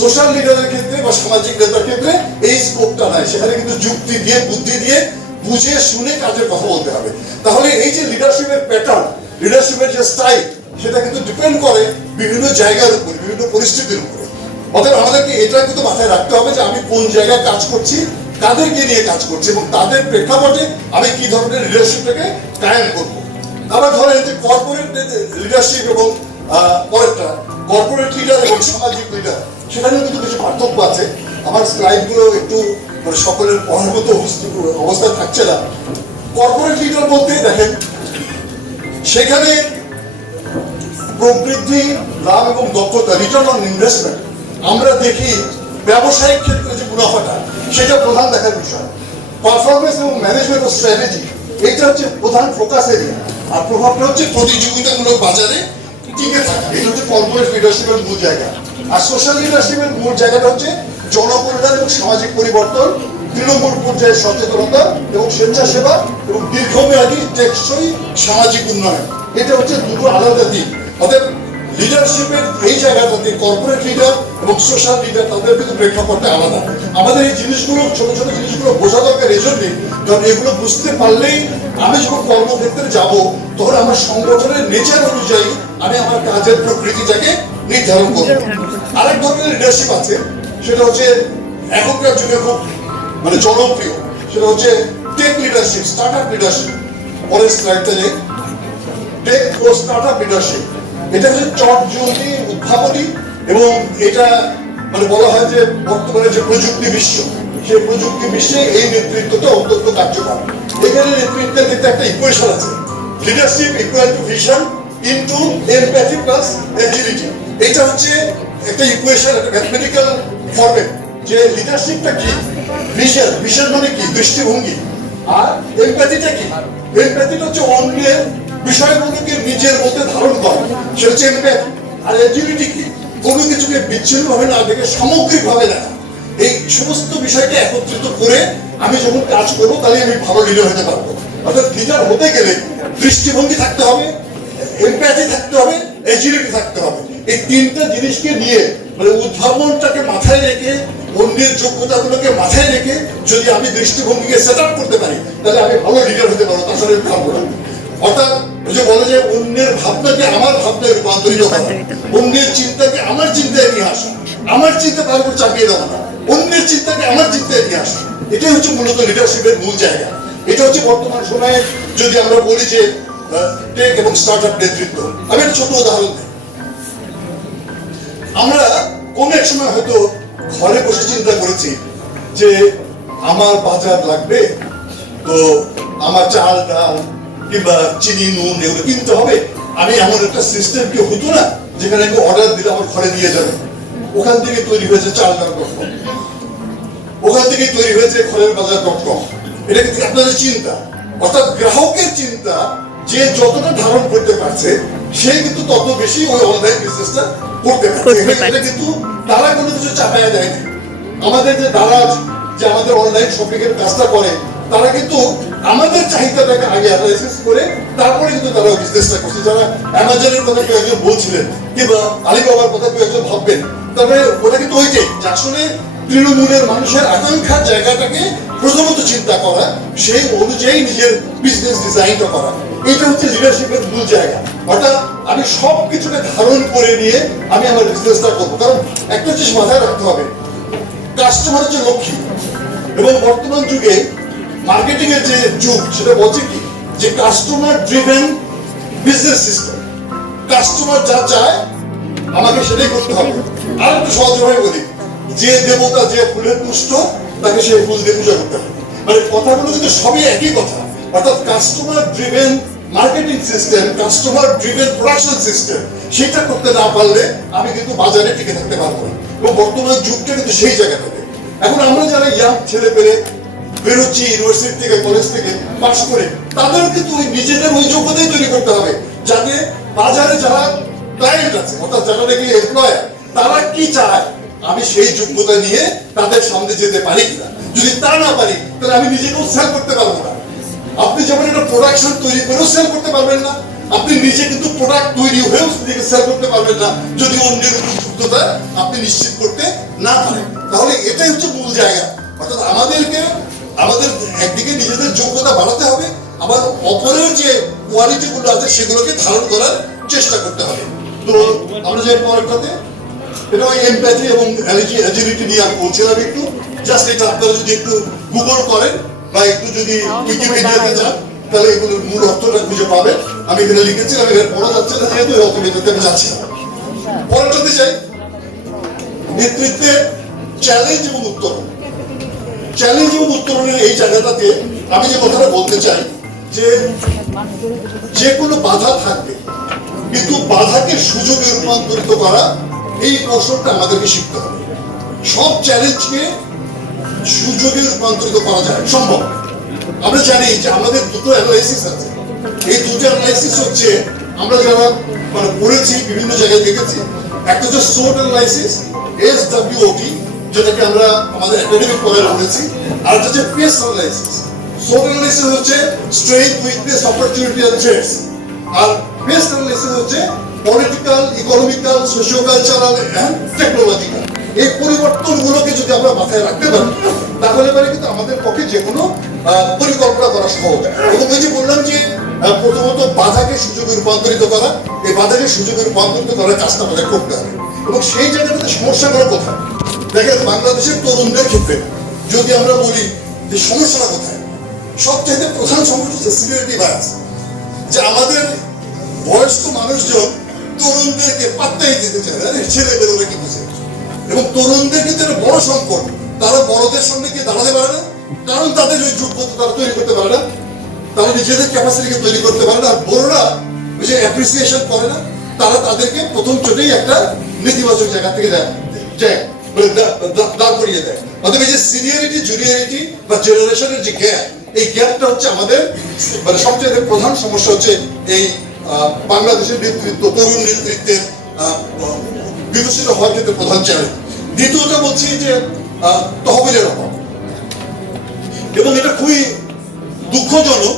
সোশ্যাল লিডারের ক্ষেত্রে বা সামাজিক নেতার ক্ষেত্রে এই স্কোপটা নাই, সেখানে কিন্তু যুক্তি দিয়ে, বুদ্ধি দিয়ে, বুঝে শুনে কাজের কথা বলতে হবে। তাহলে এই যে লিডারশিপের প্যাটার্ন, লিডারশিপের যে স্টাইল, সেটা কিন্তু ডিপেন্ড করে বিভিন্ন জায়গার উপর, বিভিন্ন পরিস্থিতির উপরে। অতএব আমাদেরকে এটা কিন্তু মাথায় রাখতে হবে যে আমি কোন জায়গায় কাজ করছি, কাদেরকে নিয়ে কাজ করছি এবং তাদের প্রেক্ষাপটে আমি কি ধরনের লিডারশিপটাকে কায়েম করবো। আবার ধরেন যে কর্পোরেট লিডারশিপ এবং পরেরটা কর্পোরেট লিডার এবং সামাজিক লিডার, সেখানেও কিন্তু কিছু পার্থক্য আছে। আমার স্লাইডগুলো একটু মানে সকলের পড়ার মতো অবস্থায় থাকছে না। কর্পোরেট লিডার বলতে দেখেন, সেখানে প্রবৃদ্ধি, লাভ এবং দক্ষতা, রিটার্ন অন ইনভেস্টমেন্ট, আমরা দেখি ব্যবসায়িক ক্ষেত্রে যে মুনাফাটা, সেটা প্রধান দেখার বিষয়। পারফরমেন্স এবং ম্যানেজমেন্ট ও স্ট্র্যাটেজি, এটা হচ্ছে প্রধান ফোকাস এরিয়া। আর প্রভাবটা হচ্ছে প্রতিযোগিতামূলক বাজারে টিকে থাকে। এটা হচ্ছে কর্পোরেট লিডারশিপের মূল জায়গা। আর সোশ্যাল লিডারশিপের মূল জায়গাটা হচ্ছে জনকল্যাণ এবং সামাজিক পরিবর্তন, তৃণমূল পর্যায়ে সচেতনতা এবং স্বেচ্ছাসেবা এবং দীর্ঘমেয়াদী টেকসই সামাজিক উন্নয়ন। এটা হচ্ছে দুটো আলাদা দিক। অর্থাৎ লিডারশিপের এই জায়গাটাতে কর্পোরেট লিডার এবং সোশ্যাল লিডার, তাদের কিন্তু প্রেক্ষাপটটা আলাদা। আমাদের এই জিনিসগুলো, ছোট ছোট জিনিসগুলো বোঝা দরকার এই জন্যই, কারণ এগুলো বুঝতে পারলেই আমি যখন কর্মক্ষেত্রে যাব, তখন আমার সংগঠনের নেচার অনুযায়ী আমি আমার কাজের প্রকৃতিটাকে নির্ধারণ করব। আরেক ধরনের লিডারশিপ আছে, সেটা হচ্ছে এখনকার যুগে খুব মানে জনপ্রিয়, সেটা হচ্ছে tech leadership, startup leadership. পরের স্লাইডটা যে টেক ও স্টার্ট আপ লিডারশিপ, এটা হচ্ছে চটজলদি উদ্ভাবনী এবং এটা মানে বলা হয় যে বর্তমানে যে প্রযুক্তি বিশ্ব, সেই প্রযুক্তি বিশ্বে এই নেতৃত্বটা অত্যন্ত কার্যকর। এখানে নেতৃত্বের ক্ষেত্রে একটা ইকুয়েশন আছে, leadership equal to vision into empathy plus agility. এটা হচ্ছে একটা ইকুয়েশন, একটা ম্যাথমেটিক্যাল ফর্মেট যে লিডারশিপটা কি, ভিশন, ভিশন মানে কি দৃষ্টিভঙ্গি, আর এমপ্যাথিটা কি, এমপ্যাথিটা হচ্ছে অন্যের বিষয়গুলোকে নিজের মধ্যে ধারণ করা, সেটা হচ্ছে এমপ্যাথি। আর এজিলিটি কি, কোনো কিছুকে বিচ্ছিন্নভাবে না দেখে সামগ্রিকভাবে দেখা। এই সমস্ত বিষয়কে একত্রিত করে আমি যখন কাজ করবো, তাহলে আমি ভালো লিডার হতে পারবো। অর্থাৎ লিডার হতে গেলে দৃষ্টিভঙ্গি থাকতে হবে, এমপ্যাথি থাকতে হবে, এজিলিটি থাকতে হবে। এই তিনটা জিনিসকে নিয়ে মানে উদ্ভাবনটাকে মাথায় রেখে অন্যের যোগ্যতাগুলোকে মাথায় রেখে যদি আমি দৃষ্টিভঙ্গিকে সেট আপ করতে পারি, তাহলে আমি ভালো লিডার হতে পারবো, তাছাড়া পারবো না। অর্থাৎ যে বলে যে অন্যের ভাবনাকে আমার ভাবনায় রূপান্তরিত করা, অন্যের চিন্তাকে আমার চিন্তায় নিয়ে আসা, আমার চিন্তা তার উপর চাপিয়ে দেওয়া না, অন্যের চিন্তাকে আমার চিন্তায় নিয়ে আসা, এটাই হচ্ছে মূলত লিডারশিপের মূল জায়গা। এটা হচ্ছে বর্তমান সময়ে যদি আমরা বলি যে টেক এবং স্টার্ট আপ নেতৃত্ব। আমি একটা ছোট উদাহরণ দিই। আমরা কোন এক সময় হয়তো ঘরে বসে চিন্তা করেছি যে আমার বাজার লাগবে, তো আমার চাল ডাল কিংবা চিনি নুন এগুলো কিনতে হবে। আমি এমন একটা সিস্টেম কি হতো না যেখানে আমি অর্ডার দিলে আমার ঘরে দিয়ে যাবে, ওখান থেকে তৈরি হয়েছে চাল ডাল .com, ওখান থেকে তৈরি হয়েছে ঘরের বাজার .com। এটা কিন্তু আপনাদের চিন্তা, অর্থাৎ গ্রাহকের চিন্তা যে যতটা ধারণ করতে পারছে সে কিন্তু তত বেশি ওই অনলাইন বিজনেসটা করতে পারছে। এটা কিন্তু তারা কোনো কিছু চাপায়া দেয়নি। আমাদের যে দারাজ যে আমাদের অনলাইন শপিং এর কাজটা করে, তারা কিন্তু আমাদের চাহিদাটাকে আগে অ্যানালাইসিস করে তারপরে কিন্তু তারা বিজনেসটা করছে। যারা অ্যামাজনের কথা কেউ একজন বলছিলেন কিংবা আলিবাবার কথা কেউ একজন ভাববেন, তারপরে ওটা কিন্তু ওইটাই যে আসলে তৃণমূলের মানুষের আকাঙ্ক্ষার জায়গাটাকে প্রথমত চিন্তা করা, সেই অনুযায়ী নিজের বিজনেস ডিজাইনটা করা। এটা হচ্ছে লিডারশিপের মূল জায়গা। অর্থাৎ আমি সব কিছুকে ধারণ করে নিয়ে আমি আমার বিজনেসটা করবো। কারণ একটা জিনিস মাথায় রাখতে হবে, কাস্টমার হচ্ছে লক্ষ্মী। এবং বর্তমান যুগে মার্কেটিং এর যে যুগ সেটা বলছে কি যে customer driven business system. Customer যা চায় আমাকে সেটাই করতে হবে। আর একটু সহজভাবে বলি, যে দেবতা যে ফুলে তুষ্ট তাকে সেই ফুল দিয়ে পূজা করতে হবে। মানে কথাগুলো কিন্তু সবই একই কথা। অর্থাৎ customer driven marketing system, customer driven production system, সেটা করতে না পারলে আমি কিন্তু বাজারে টিকে থাকতে পারবো না। এবং বর্তমান যুগটা কিন্তু সেই জায়গা থেকে। এখন আমরা যারা ইয়াং ছেলে পেলে বেরোচ্ছি ইউনিভার্সিটি থেকে কলেজ থেকে পাশ করে, তাদের কিন্তু ওই নিজেদের ওই যোগ্যতাই তৈরি করতে হবে যাতে বাজারে যারা ক্লায়েন্ট আছে অর্থাৎ যারা নাকি এমপ্লয়ার, তারা কি চায় আমি সেই যোগ্যতা নিয়ে তাদের সামনে যেতে পারি কিনা। যদি তা না পারি তাহলে আমি নিজেকেও সেল করতে পারবো না। আপনি যেমন একটা প্রোডাকশন তৈরি করেও সেল করতে পারবেন না, আপনি নিজে কিন্তু প্রোডাক্ট তৈরি হয়েও নিজেকে সেল করতে পারবেন না যদি অন্যের যোগ্যতা আপনি নিশ্চিত করতে না পারেন। তাহলে এটাই হচ্ছে মূল জায়গা। অর্থাৎ আমাদেরকে আমাদের একদিকে নিজেদের যোগ্যতা বাড়াতে হবে, আবার অপরের যে কোয়ালিটি গুলো আছে সেগুলোকে ধারণ করার চেষ্টা করতে হবে। তো আমরা যে পরেরটাতে এটা ওই এমপ্যাথি এবং অ্যাজিলিটি নিয়ে আমি বলছিলাম একটু। জাস্ট এটা আপনারা যদি একটু গুগল করেন বা একটু যদি উইকিপিডিয়াতে যান তাহলে এগুলোর মূল অর্থটা খুঁজে পাবেন। আমি এখানে লিখেছি, আমি এখানে পড়া যাচ্ছে না যেহেতু অর্থনীতিতে আমি যাচ্ছি না। পরেরটাতে চাই নেতৃত্বের চ্যালেঞ্জ এবং উত্তরণ। চ্যালেঞ্জ এবং উত্তরণের এই জায়গাটাতে আমি যে কথাটা বলতে চাই যে কোনো বাধা থাকবে, কিন্তু বাধাকে সুযোগে রূপান্তরিত করা এই কৌশলটা আমাদেরকে শিখতে হবে। সব চ্যালেঞ্জকে সুযোগে রূপান্তরিত করা যায় সম্ভব। আমরা জানি যে আমাদের দুটো অ্যানালাইসিস আছে। এই দুটো অ্যানালাইসিস হচ্ছে আমরা যারা মানে পড়েছি বিভিন্ন জায়গায় দেখেছি। একটা হচ্ছে SWOT অ্যানালাইসিস, SWOT, যেটাকে আমরা আমাদের একাডেমিক পড়ায় পড়েছি। আর হচ্ছে PES অ্যানালাইসিস। SWOT অ্যানালাইসিস হচ্ছে strength, weakness, opportunity and threats. আর PES অ্যানালাইসিস হচ্ছে political, economical, socio cultural and technological. এই পরিবর্তনগুলোকে যদি আমরা মাথায় রাখতে পারি তাহলে পরে কিন্তু আমাদের পক্ষে যে কোনো পরিকল্পনা করা সহজ। এবং ওই যে বললাম যে প্রথমত বাধাকে সুযোগে রূপান্তরিত করা, এই বাধাকে সুযোগে রূপান্তরিত করার কাজটা আমাদের করতে হবে। এবং সেই জায়গাটাতে সমস্যাগুলো কোথায় দেখেন, বাংলাদেশের তরুণদের ক্ষেত্রে যদি আমরা বলি যে সমস্যাটা কোথায়, সবচেয়ে প্রধান সমস্যা হচ্ছে সিনিয়রিটি বায়াস। যে আমাদের বয়স্ক মানুষজন তরুণদেরকে পাত্তাই দিতে চায় না, ছেলে বেরোলে কি বুঝে। এবং তরুণদের কিন্তু একটা বড় সংকট, তারা বড়দের সামনে গিয়ে দাঁড়াতে পারে না, কারণ তাদের ওই যোগ্যতা তারা তৈরি করতে পারে না, তারা নিজেদের ক্যাপাসিটিকে তৈরি করতে পারে না। আর বড়রা ওই যে অ্যাপ্রিসিয়েশন করে না, তারা তাদেরকে প্রথম চোটেই একটা নেতিবাচক জায়গা থেকে যায় দাঁড় করিয়ে দেয়। অথবা এই যে সিনিয়রিটি, জুনিয়রিটি বা জেনারেশনের যে গ্যাপ, এই গ্যাপটা হচ্ছে আমাদের মানে সবচেয়ে প্রধান সমস্যা। হচ্ছে এই বাংলাদেশের নেতৃত্ব, তরুণ নেতৃত্বের বিকশিত হওয়ার ক্ষেত্রে প্রধান চ্যালেঞ্জ। দ্বিতীয়টা বলছি যে তহবিলের অভাব। এবং এটা খুবই দুঃখজনক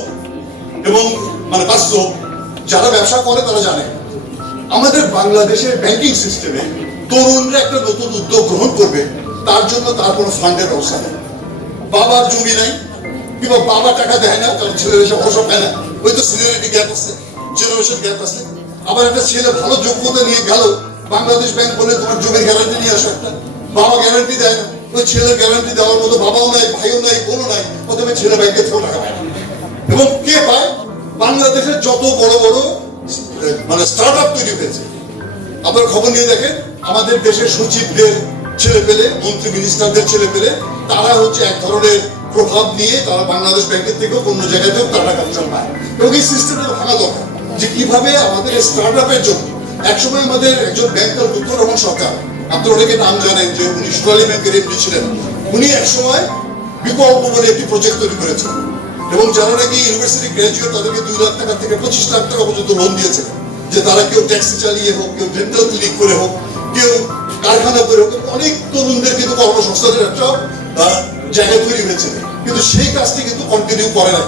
এবং মানে বাস্তব। যারা ব্যবসা করে তারা জানে আমাদের বাংলাদেশের ব্যাংকিং সিস্টেমে তরুণরা একটা নতুন উদ্যোগ গ্রহণ করবে, তার জন্য তার কোনো ফান্ডের ব্যবস্থা নেই। বাবার জমি নাই কিংবা বাবা টাকা দেয় না, কারণ ছেলের এসে ভরসা পায় না, ওই তো সিনিয়রিটি গ্যাপ আছে, জেনারেশন গ্যাপ আছে। আবার একটা ছেলে ভালো যোগ্যতা নিয়ে গেল, বাংলাদেশ ব্যাংক বলে তোমার জমির গ্যারান্টি নিয়ে আসো, একটা বাবা গ্যারান্টি দেয় না, ওই ছেলের গ্যারান্টি দেওয়ার মতো বাবাও নাই, ভাইও নাই, বোনও নাই, প্রথমে ছেলে ব্যাংকের থেকেও টাকা পায় না। এবং কে পায়? বাংলাদেশের যত বড় বড় মানে স্টার্ট আপ তৈরি হয়েছে, আপনার খবর নিয়ে দেখেন, আমাদের দেশের সচিবদের ছেলে পেলে, মন্ত্রী মিনিস্টারদের ছেলে পেলে, তারা হচ্ছে এক ধরনের প্রভাব নিয়ে তারা বাংলাদেশ ব্যাংকের থেকেও অন্য জায়গাতেও টাকা কালেকশন পায়। এবং এই সিস্টেমটা ভাঙা দরকার, যে কিভাবে আমাদের স্টার্ট আপের জন্য একসময় আমাদের একজন ব্যাংকার লুৎফর রহমান সরকার, আপনারা অনেকে নাম জানেন, যে উনি সোনালী ব্যাংকের এমডি ছিলেন, উনি একসময় বিকল্প বলে একটি প্রজেক্ট তৈরি করেছেন এবং যারা নাকি ইউনিভার্সিটি গ্রাজুয়েট তাদেরকে 2 লাখ টাকা থেকে 25 লাখ টাকা পর্যন্ত লোন দিয়েছিলেন, যে তারা কেউ ট্যাক্সি চালিয়ে হোক, কেউ ডেন্টাল ক্লিনিক করে হোক, কেউ কারখানা করে হোক, অনেক তরুণদের কিন্তু কর্মসংস্থানের একটা জায়গা তৈরি হয়েছে। কিন্তু সেই কাজটি কিন্তু কন্টিনিউ করে না,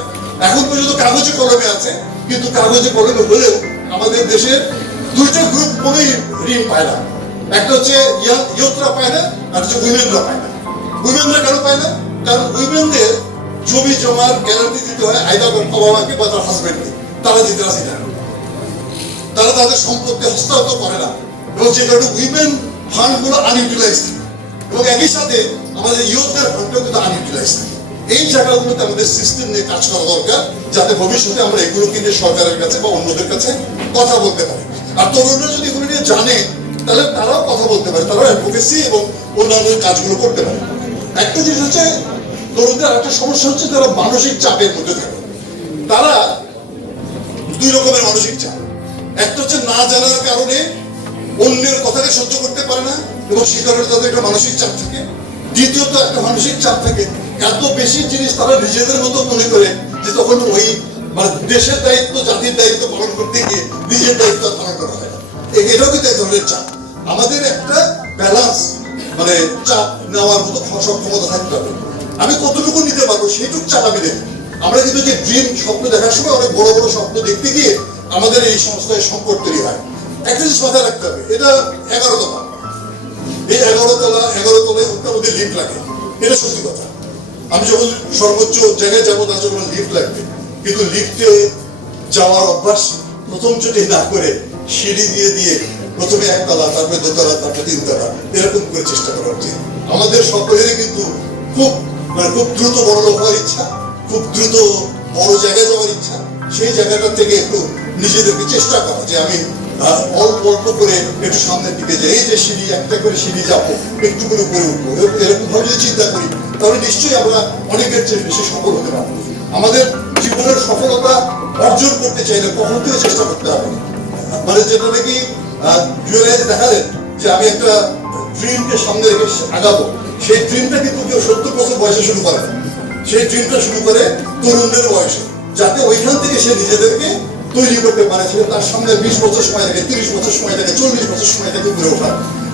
এখন পর্যন্ত কাগজে কলমে আছে, কিন্তু কাগজে কলমে হলেও আমাদের দেশের দুইটা গ্রুপ কোনোই ঋণ পায় না। একটা হচ্ছে ইয়ুথরা পায় না, আর হচ্ছে উইমেনরা পায় না। উইমেনরা কেন পায় না? কারণ উইমেনদের জমি জমার গ্যারান্টি দিতে হয় আইদার বাবা মাকে বা তার হাজবেন্ডকে, তারা দিতে রাজি না, তারা তাদের সম্পত্তি হস্তান্তর করে না, এবং যে কারণে উইমেন ফান্ডগুলো আনইউটিলাইজ থাকে, এবং একই সাথে আমাদের ইয়ুথদের ফান্ডটাও কিন্তু আনইউটিলাইজ থাকে। এই জায়গাগুলোতে আমাদের সিস্টেম নিয়ে কাজ করা দরকার, যাতে ভবিষ্যতে আমরা এগুলো কিন্তু সরকারের কাছে বা অন্যদের কাছে কথা বলতে পারি। আর তরুণরা যদি এগুলো নিয়ে জানে, তাহলে তারাও কথা বলতে পারে, তারাও অ্যাডভোকেসি এবং অন্যান্য কাজগুলো করতে পারে। একটা জিনিস হচ্ছে, তরুণদের একটা সমস্যা হচ্ছে তারা মানসিক চাপের মধ্যে থাকে। তারা 2 রকমের মানসিক চাপ, একটা হচ্ছে না জানার কারণে অন্যের কথাকে সহ্য করতে পারে না এবং সে কারণে তাদের একটা মানসিক চাপ থাকে। দ্বিতীয়ত একটা মানসিক চাপ থাকে, এত বেশি জিনিস তারা নিজেদের মতো মনে করে যে তখন ওই মানে দেশের দায়িত্ব, জাতির দায়িত্ব পালন করতে গিয়ে নিজের দায়িত্ব পালন করা হয় না। এটাও কিন্তু এক ধরনের চাপ। আমাদের একটা ব্যালান্স মানে চাপ নেওয়ার মতো সক্ষমতা থাকতে হবে। আমি কতটুকু নিতে পারবো সেইটুকু চাপ আমি দেবো। আমরা কিন্তু যে ড্রিম, স্বপ্ন দেখার সময় অনেক বড় বড় স্বপ্ন দেখতে গিয়ে আমাদের এই সংস্থায় সংকট তৈরি হয়। একটা জিনিস মাথায় রাখতে হবে, এটা 11 তলা, এই 11 তলায় উঠতে আমাদের লিফট লাগে, এটা সত্যি কথা। আমি যখন সর্বোচ্চ জায়গায় যাবো তার জন্য লিফট লাগবে, কিন্তু লিফটে যাওয়ার অভ্যাস প্রথম চোটে না করে সিঁড়ি দিয়ে দিয়ে প্রথমে 1 তলা, তারপরে 2 তলা, তারপরে 3 তলা, এরকম করে চেষ্টা করা উচিত। আমাদের সকলেরই কিন্তু খুব দ্রুত বড় লোক হওয়ার ইচ্ছা, খুব দ্রুত বড় জায়গায় যাওয়ার ইচ্ছা। সেই জায়গাটা থেকে একটু নিজেদেরকে চেষ্টা করা যে আমি অল্প অল্প করে একটু সামনের দিকে যাই, এই যে সিঁড়ি, একটা করে সিঁড়ি যাবো, একটু করে উপরে উঠবো, এরকম ভাবে যদি চিন্তা করি তাহলে নিশ্চয়ই আমরা অনেকের চেয়ে বেশি সফল হতে পারবো। আমাদের জীবনের সফলতা অর্জন করতে চাইলে কখন থেকে চেষ্টা করতে হবে, মানে যেটা নাকি জুয়েলাইজ দেখালেন যে আমি একটা ড্রিমকে সামনে রেখে আগাবো, সেই ড্রিমটা কিন্তু কেউ 70 বছর বয়সে শুরু করে, সেই ড্রিমটা শুরু করে তরুণদের বয়সে, যাতে ওইখান থেকে সে নিজেদেরকে তৈরি করতে পারে। সে তার সামনে 20 বছর সময় থাকে, 30 বছর সময় থাকে, 40 বছর সময় থাকে উপরে ওঠা।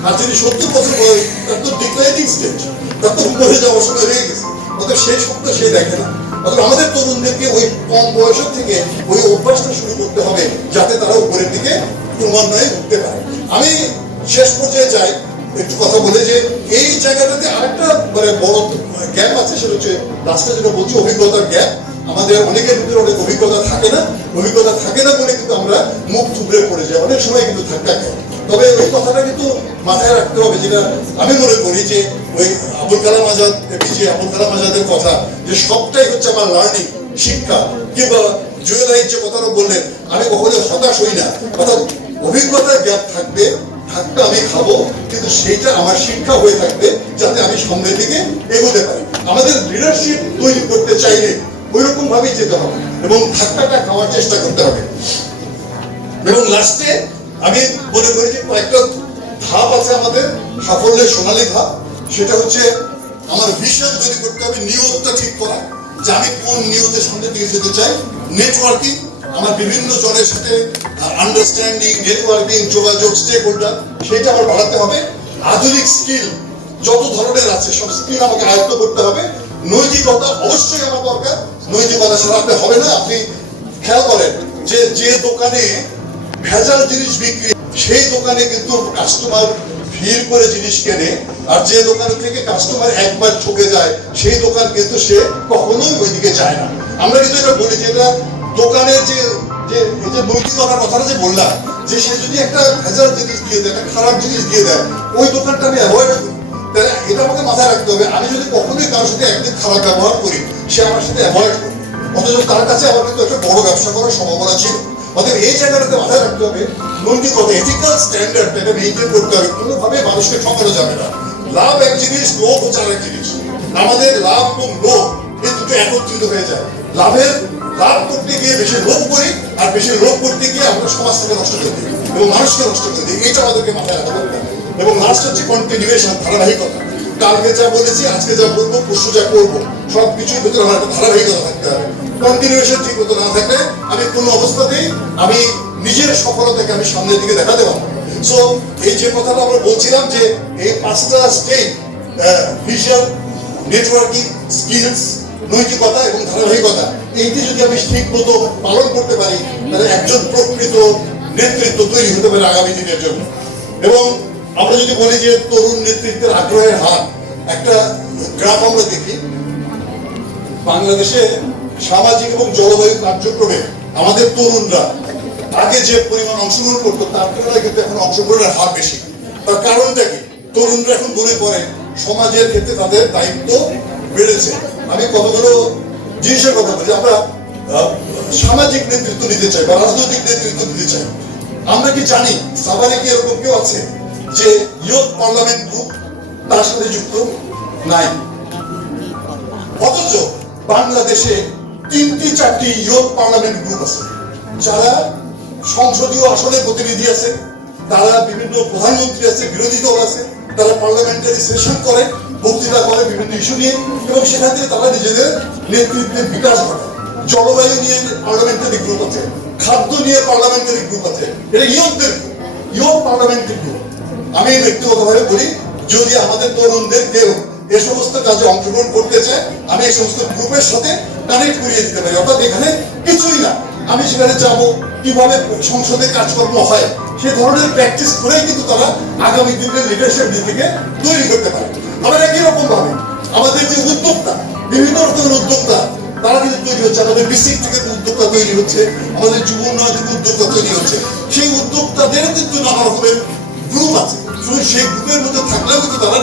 আর যদি 70 বছর বয়স, তার তো ডিক্লাইনিং স্টেজ, তার তো উপরে যাওয়ার সময় হয়ে গেছে, অর্থাৎ সেই স্বপ্ন সে দেখে না। অর্থাৎ আমাদের তরুণদেরকে ওই কম বয়সের থেকে ওই অভ্যাসটা শুরু করতে হবে, যাতে তারা উপরের দিকে ক্রমান্বয়ে উঠতে পারে। আমি শেষ পর্যায়ে যাই একটু কথা বলে, যে এই জায়গাটাতে আরেকটা মানে বড় গ্যাপ আছে, সেটা হচ্ছে লাস্টে যেটা বলছি, অভিজ্ঞতার গ্যাপ। আমাদের অনেকের ভিতরে অনেক অভিজ্ঞতা থাকে না বলে কিন্তু আমরা মুখ থুবড়ে পড়ে যাই, অনেক সময় কিন্তু ধাক্কা খাই। তবে ওই কথাটা কিন্তু মাথায় রাখতে হবে, যেটা আমি মনে করি যে ওই আবুল কালাম আজাদ, এপিজে আবুল কালাম আজাদের কথা, যে সবটাই হচ্ছে আমার লার্নিং, শিক্ষা। কিংবা জুয়েলাইজ যে কথাটা বললেন, আমি কখনো হতাশ হই না, অর্থাৎ অভিজ্ঞতার গ্যাপ থাকবে, ধাক্কা আমি খাবো, কিন্তু সেইটা আমার শিক্ষা হয়ে থাকবে, যাতে আমি সামনের দিকে এগোতে পারি। আমাদের লিডারশিপ তৈরি করতে চাইলে ওই রকম ভাবেই যেতে হবে এবং ধাক্কাটা খাওয়ার চেষ্টা করতে হবে। এবং লাস্টে আমি মনে করি যে কয়েকটা ধাপ আছে আমাদের সাফল্যের সোনালী ধাপ। সেটা হচ্ছে আমার ভিশন তৈরি করতে হবে, নিয়তটা ঠিক করা, যে আমি কোন নিয়তের সামনের দিকে যেতে চাই। নেটওয়ার্কিং, আমার বিভিন্ন জনের সাথে আন্ডারস্ট্যান্ডিং, নেটওয়ার্কিং, যোগাযোগ, স্টেক হোল্ডার, সেটা আমার বাড়াতে হবে। আধুনিক স্কিল যত ধরনের আছে সব স্কিল আমাকে আয়ত্ত করতে হবে। নৈতিকতা অবশ্যই আমার দরকার, নৈতিকতা ছাড়াতে হবে না। আপনি খেয়াল করেন যে দোকানে ভেজাল জিনিস বিক্রি, সেই দোকানে কিন্তু কাস্টমার ভিড় করে জিনিস কেনে, আর যে দোকান থেকে কাস্টমার একবার ঠকে যায় সেই দোকান কিন্তু সে কখনোই ওইদিকে যায় না। আমরা কিন্তু এটা বলি যে এটা দোকানের যে যে এই যে নৈতিকতার কথাটা যে বললাম, যে সে যদি একটা ভেজাল জিনিস দিয়ে দেয়, একটা খারাপ জিনিস দিয়ে দেয়, ওই দোকানটা আমি অ্যাভয়েড করি। তাহলে এটা আমাকে মাথায় রাখতে হবে, আমি যদি কখনোই কারোর সাথে একদিন খারাপ ব্যবহার করি, সে আমার সাথে অ্যাভয়েড করে, অথচ তার কাছে আমার কিন্তু একটা বড় ব্যবসা করার সম্ভাবনা ছিল। অতএব এই জায়গাটাতে মাথায় রাখতে হবে, নৈতিকতা, এথিক্যাল স্ট্যান্ডার্ড এটা মেনটেন করতে হবে। কোনোভাবে মানুষকে ঠকানো যাবে না। লাভ এক জিনিস, লোভ হচ্ছে আরেক জিনিস। আমাদের লাভ এবং লোভ এই দুটো একত্রিত হয়ে যায়। লাভ করতে গিয়ে বেশি লোভ করি, আর বেশি লোভ করতে গিয়ে আমরা সমাজটাকে নষ্ট করে দিই এবং মানুষকে নষ্ট করে দিই। এইটা আমাদেরকে মাথায় রাখতে হবে। এবং লাস্ট হচ্ছে কন্টিনিউয়েশন, ধারাবাহিকতা। কালকে যা বলেছি, আজকে যা বলবো, পরশু যা করবো, সবকিছুর ভিতরে আমার একটা ধারাবাহিকতা থাকতে হবে। কন্টিনিউয়েশন ঠিক মতো না থাকলে আমি কোনো অবস্থাতেই আমি নিজের সফলতাকে আমি সামনের দিকে দেখাতে পারবো। সো এই যে কথাটা আমরা বলছিলাম যে এই 5টা স্টেপ, ভিশন, নেটওয়ার্কিং, স্কিলস, নৈতিকতা এবং ধারাবাহিকতা, এইটি যদি আমি ঠিক মতো পালন করতে পারি, তাহলে একজন প্রকৃত নেতৃত্ব তৈরি হতে পারে আগামী দিনের জন্য। এবং আমরা যদি বলি যে তরুণ নেতৃত্বের আগ্রহের হার, একটা গ্রাফ আমরা দেখি, বাংলাদেশে সামাজিক এবং জলবায়ু কার্যক্রমে আমাদের তরুণরা আগে যে পরিমাণ অংশগ্রহণ করতো তার তুলনায় কিন্তু এখন অংশগ্রহণের হার বেশি। তার কারণটা কি? তরুণরা এখন মনে করে সমাজের ক্ষেত্রে তাদের দায়িত্ব বেড়েছে। আমি কতগুলো জিনিসের কথা বলি। আমরা সামাজিক নেতৃত্ব নিতে চাই বা রাজনৈতিক নেতৃত্ব নিতে চাই। আমরা কি জানি সাভারে কি এরকম কেউ আছে যে ইয়ুথ পার্লামেন্ট গ্রুপ তার সাথে যুক্ত নাই? অথচ বাংলাদেশে 3-4টি ইয়ুথ পার্লামেন্ট গ্রুপ আছে, যারা সংসদীয় আসনে প্রতিনিধি আছে, তারা বিভিন্ন প্রধানমন্ত্রী আছে, বিরোধী দল আছে, তারা পার্লামেন্টারি সেশন করে, বক্তৃতা করে বিভিন্ন ইস্যু নিয়ে, এবং সেখান থেকে তারা নিজেদের নেতৃত্বের বিকাশ ঘটায়। জলবায়ু নিয়ে পার্লামেন্টারি গ্রুপ আছে, খাদ্য নিয়ে পার্লামেন্টারি গ্রুপ আছে। এটা ইয়ুথদের গ্রুপ, ইয়ুথ পার্লামেন্টারি গ্রুপ। আমি ব্যক্তিগতভাবে বলি, যদি আমাদের তরুণদের কেউ এ সমস্ত কাজে অংশগ্রহণ করতে চায়, আমি এই সমস্ত গ্রুপের সাথে কানেক্ট করিয়ে দিতে পারি। অর্থাৎ এখানে কিছুই না, আমি সেখানে যাব, কিভাবে সংসদে কাজকর্ম হয় সে ধরনের প্র্যাকটিস করেই কিন্তু তারা আগামী দিনের লিডারশিপ নিজেকে তৈরি করতে পারে। আবার একই রকম ভাবে আমাদের যে উদ্যোক্তা, বিভিন্ন রকমের উদ্যোক্তা, তারা কিন্তু তৈরি হচ্ছে। আমাদের বিসিক থেকে উদ্যোক্তা তৈরি হচ্ছে, আমাদের যুব উন্নয়ন থেকে উদ্যোক্তা তৈরি হচ্ছে। সেই উদ্যোক্তাদেরও কিন্তু নানা রকমের গ্রুপ আছে। শুধু সেই গ্রুপের মধ্যে থাকলেও কিন্তু তারা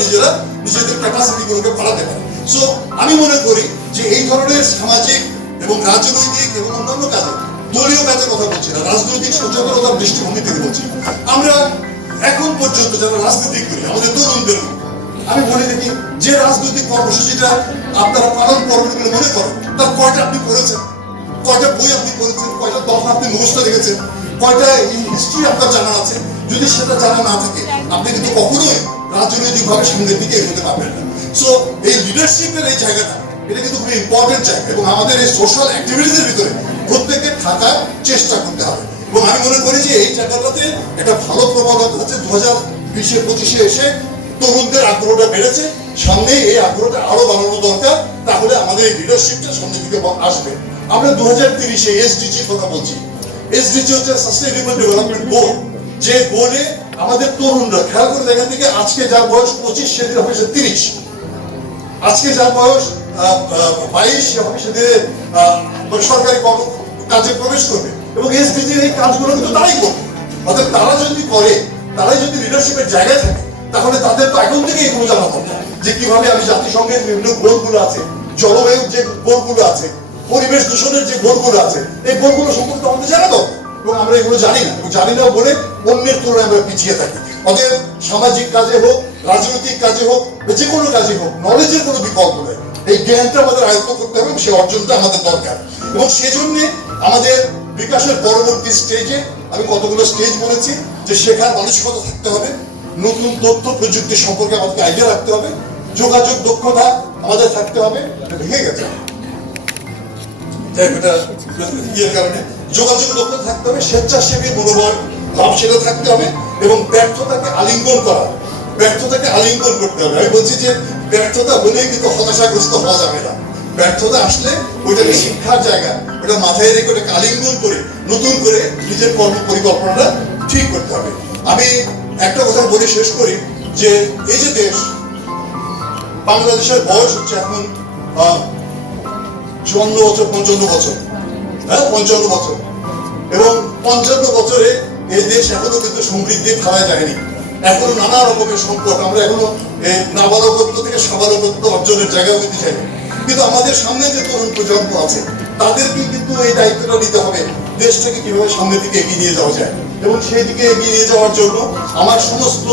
নিজেদের ক্যাপাসিটিগুলোকে বাড়াতে পারে। সো আমি মনে করি যে এই ধরনের সামাজিক এবং রাজনৈতিক এবং অন্যান্য কাজে, দলীয় কাজের কথা বলছি না, রাজনৈতিক সচেতনতার দৃষ্টিভঙ্গি থেকে বলছি, আমরা এখন পর্যন্ত যারা রাজনীতি করি আমাদের তরুণদের, আমি বলে দেখি যে রাজনৈতিক কর্মসূচিটা আপনারা পালন করবেন বলে মনে করেন, তার কয়টা আপনি পড়েছেন, কয়টা বই আপনি পড়েছেন, কয়টা দফা আপনি মুখস্থ রেখেছেন, কয়টা হিস্ট্রি আপনার জানা আছে? যদি সেটা জানা না থাকে, আপনি কিন্তু কখনোই রাজনৈতিকভাবে সামনের দিকে এগোতে পারবেন না। সো এই লিডারশিপের এই জায়গাটা, এটা কিন্তু খুব ইম্পর্টেন্ট জায়গা, এবং আমাদের এই সোশ্যাল অ্যাক্টিভিটিসের ভিতরে প্রত্যেকে থাকার চেষ্টা করতে হবে। এবং আমি মনে করি যে এই জায়গাটাতে একটা ভালো প্রবণতা হচ্ছে 2020-25-এ এসে তরুণদের আগ্রহটা বেড়েছে। সামনে এই আগ্রহটা আরো বাড়ানো দরকার, তাহলে আমাদের এই লিডারশিপটা সামনের দিকে আসবে। আমরা 2030-এ এসডিজির কথা বলছি। এসডিজি হচ্ছে সাস্টেইনেবল ডেভেলপমেন্ট গোল, যে গোলে আমাদের তরুণরা, খেয়াল করে দেখেন থেকে, আজকে যার বয়স 25 সেদিন হবে 30, আজকে যার বয়স 22 সে হবে সেদিন সরকারি কাজে প্রবেশ করবে, এবং এসডিজির এই কাজগুলো কিন্তু তারাই করবে। অর্থাৎ তারা যদি করে, তারাই যদি লিডারশিপের জায়গায় থাকে, তাহলে তাদের তো এখন থেকে এগুলো জানা দরকার যে কিভাবে আমি জাতিসংঘের বিভিন্ন গোলগুলো আছে, জলবায়ুর যে গোলগুলো আছে, পরিবেশ দূষণের যে গোলগুলো আছে, এই গোলগুলো সম্পর্কে আমাদের জানা দরকার, এবং আমরা এগুলো জানি না, জানি না বলে অন্যের তুলনায় আমরা পিছিয়ে থাকি। অতএব সামাজিক কাজে হোক, রাজনৈতিক কাজে হোক, যে কোনো কাজে হোক, নলেজের কোনো বিকল্প নেই। এই জ্ঞানটা আমাদের আয়ত্ত করতে হবে, সেই অর্জনটা আমাদের দরকার। এবং সেজন্য আমাদের বিকাশের পরবর্তী স্টেজে আমি কতগুলো স্টেজ বলেছি, যে শেখার মানসিকতা থাকতে হবে, নতুন তথ্য প্রযুক্তি সম্পর্কে আমাদেরকে আইডিয়া রাখতে হবে, যোগাযোগ দক্ষতা আমাদের থাকতে হবে। ভেঙে গেছে ইয়ের কারণে যোগাযোগ দক্ষতা থাকতে হবে, স্বেচ্ছাসেবী মনোবল ভাব সেটা থাকতে হবে, এবং ব্যর্থতাকে আলিঙ্গন করা, ব্যর্থতাকে আলিঙ্গন করতে হবে। আমি বলছি যে ব্যর্থতা হলেই কিন্তু হতাশাগ্রস্ত হওয়া যাবে না। ব্যর্থতা আসলে ওইটাকে শিক্ষার জায়গা, ওটা মাথায় রেখে ওটাকে আলিঙ্গন করে নতুন করে নিজের কর্ম পরিকল্পনাটা ঠিক করতে হবে। আমি একটা কথা বলে শেষ করি, যে এই যে দেশ, বাংলাদেশের বয়স হচ্ছে এখন 54 বছর, 55 বছর, হ্যাঁ 55 বছর, এবং 55 বছরে এই দেশ এখনো কিন্তু সমৃদ্ধির ধারায় যায়নি। এখনো নানা রকমের সংকট, আমরা এখনো নাবালকত্ব থেকে সাবালকত্ব অর্জনের জায়গাও কিন্তু চাই। কিন্তু আমাদের সামনে যে তরুণ প্রজন্ম আছে তাদেরকে কিন্তু এই দায়িত্বটা নিতে হবে, দেশটাকে কিভাবে সামনের দিকে এগিয়ে নিয়ে যাওয়া যায়। এবং সেই দিকে এগিয়ে নিয়ে যাওয়ার জন্য আমার সমস্ত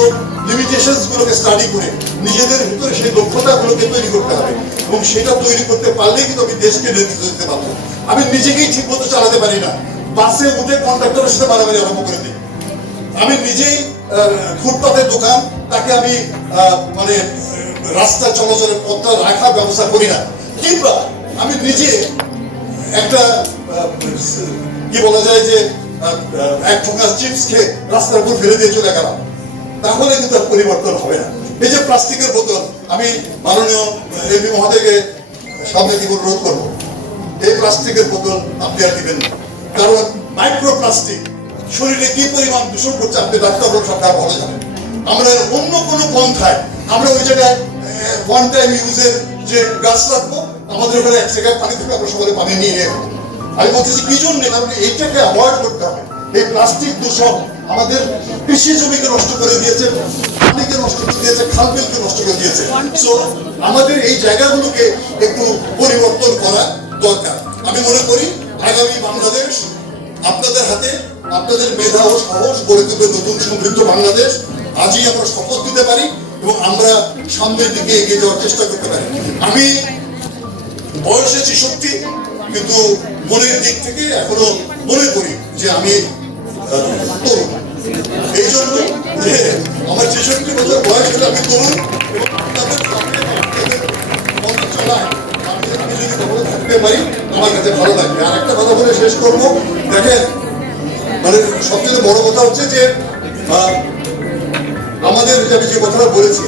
লিমিটেশনস গুলোকে স্টাডি করে নিজেদের ভিতরে সেই দক্ষতাগুলোকে তৈরি করতে হবে, এবং সেটা তৈরি করতে পারলেই কিন্তু আমি দেশকে নেতৃত্ব দিতে পারবো। আমি নিজেকেই ঠিক মতো চালাতে পারি না, বাসে উঠে কন্ট্রাক্টরের সাথে মারামারি আরম্ভ করে দিই। আমি নিজেই ফুটপাতের দোকান, তাকে আমি মানে রাস্তা চলাচলের পথটা রাখার ব্যবস্থা করি না, কিংবা আমি নিজে একটা কি বলা যায় যে এক ঠোঙা চিপস খেয়ে রাস্তার উপর ফেলে দিয়ে চলে গেলাম, তাহলে কিন্তু আর পরিবর্তন হবে না। এই যে প্লাস্টিকের বোতল, আমি মাননীয় এমপি মহোদয়কে সামনে কি অনুরোধ করবো, এই প্লাস্টিকের বোতল আপনি আর দিবেন না, কারণ মাইক্রোপ্লাস্টিক শরীরে কি পরিমাণ দূষণ করছে আপনি ডাক্তার সরকার ভালো জানেন। আমরা অন্য কোনো পন্থায় আমরা ওই জায়গায় ওয়ান টাইম ইউজের যে গাছ রাখবো, আমাদের ওখানে এক জায়গায় পানি থেকে আমরা সবাই পানি নিয়ে নেব। আমি বলতেছি কি জন্য, কারণ এইটাকে অ্যাভয়েড করতে হবে। এই প্লাস্টিক দূষণ আমাদের কৃষি জমিকে নষ্ট করে দিয়েছে, পানিকে নষ্ট করে দিয়েছে, খালবিলকে নষ্ট করে দিয়েছে। সো আমাদের এই জায়গাগুলোকে একটু পরিবর্তন করা দরকার। আমি মনে করি আগামী বাংলাদেশ আপনাদের হাতে, আপনাদের মেধা ও সাহস গড়ে তুলবে নতুন সমৃদ্ধ বাংলাদেশ। আজই আমরা শপথ দিতে পারি এবং আমরা সামনের দিকে এগিয়ে যাওয়ার চেষ্টা করতে পারি। আমি বয়সে 66, কিন্তু মনের দিক থেকে এখনো মনে করি যে আমি তরুণ। এই জন্য যে আমার 66 বছর বয়স হলে আমি তরুণ, এবং আপনাদের পথে চলায় আমি যদি কখনো থাকতে পারি আমার কাছে ভালো লাগবে। আর একটা কথা বলে শেষ করবো, দেখেন মানে সবচেয়ে বড় কথা হচ্ছে যে আমাদের আমি যে কথাটা বলেছি,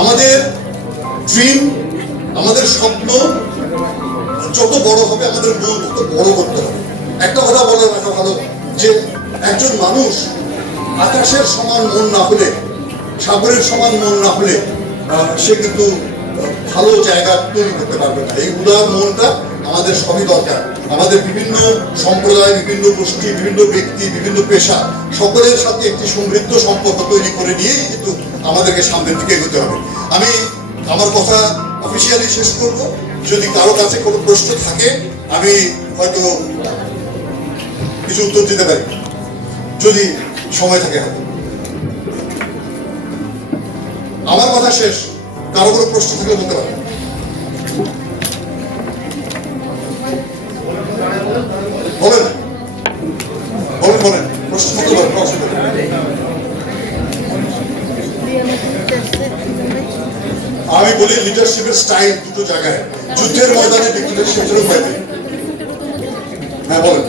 আমাদের ড্রিম, আমাদের স্বপ্ন যত বড় হবে আমাদের মন তত বড় করতে হবে। একটা কথা বলে রাখা ভালো যে একজন মানুষ আকাশের সমান মন না হলে, সাগরের সমান মন না হলে সে কিন্তু ভালো জায়গা তৈরি করতে পারবে না। এই উদার মনটা আমাদের সবই দরকার। আমাদের বিভিন্ন সম্প্রদায়, বিভিন্ন গোষ্ঠী, বিভিন্ন ব্যক্তি, বিভিন্ন পেশা, সকলের সাথে একটি সমৃদ্ধ সম্পর্ক তৈরি করে নিয়েই কিন্তু আমাদেরকে সামনের দিকে এগোতে হবে। আমি আমার কথা অফিসিয়ালি শেষ করব। যদি কারো কাছে কোনো প্রশ্ন থাকে আমি হয়তো কিছু উত্তর দিতে পারি, যদি সময় থাকে হাতে। আমার কথা শেষ, কারো কোনো প্রশ্ন থাকলে বলতে পারে। বলেন বলেন বলেন, প্রশ্ন করতে পারেন, অসুবিধা নেই। আমি বলি লিডারশিপের স্টাইল দুটো জায়গায়, যুদ্ধের ময়দানে ডিক্টেটরশিপের উপায় নেই। হ্যাঁ বলেন।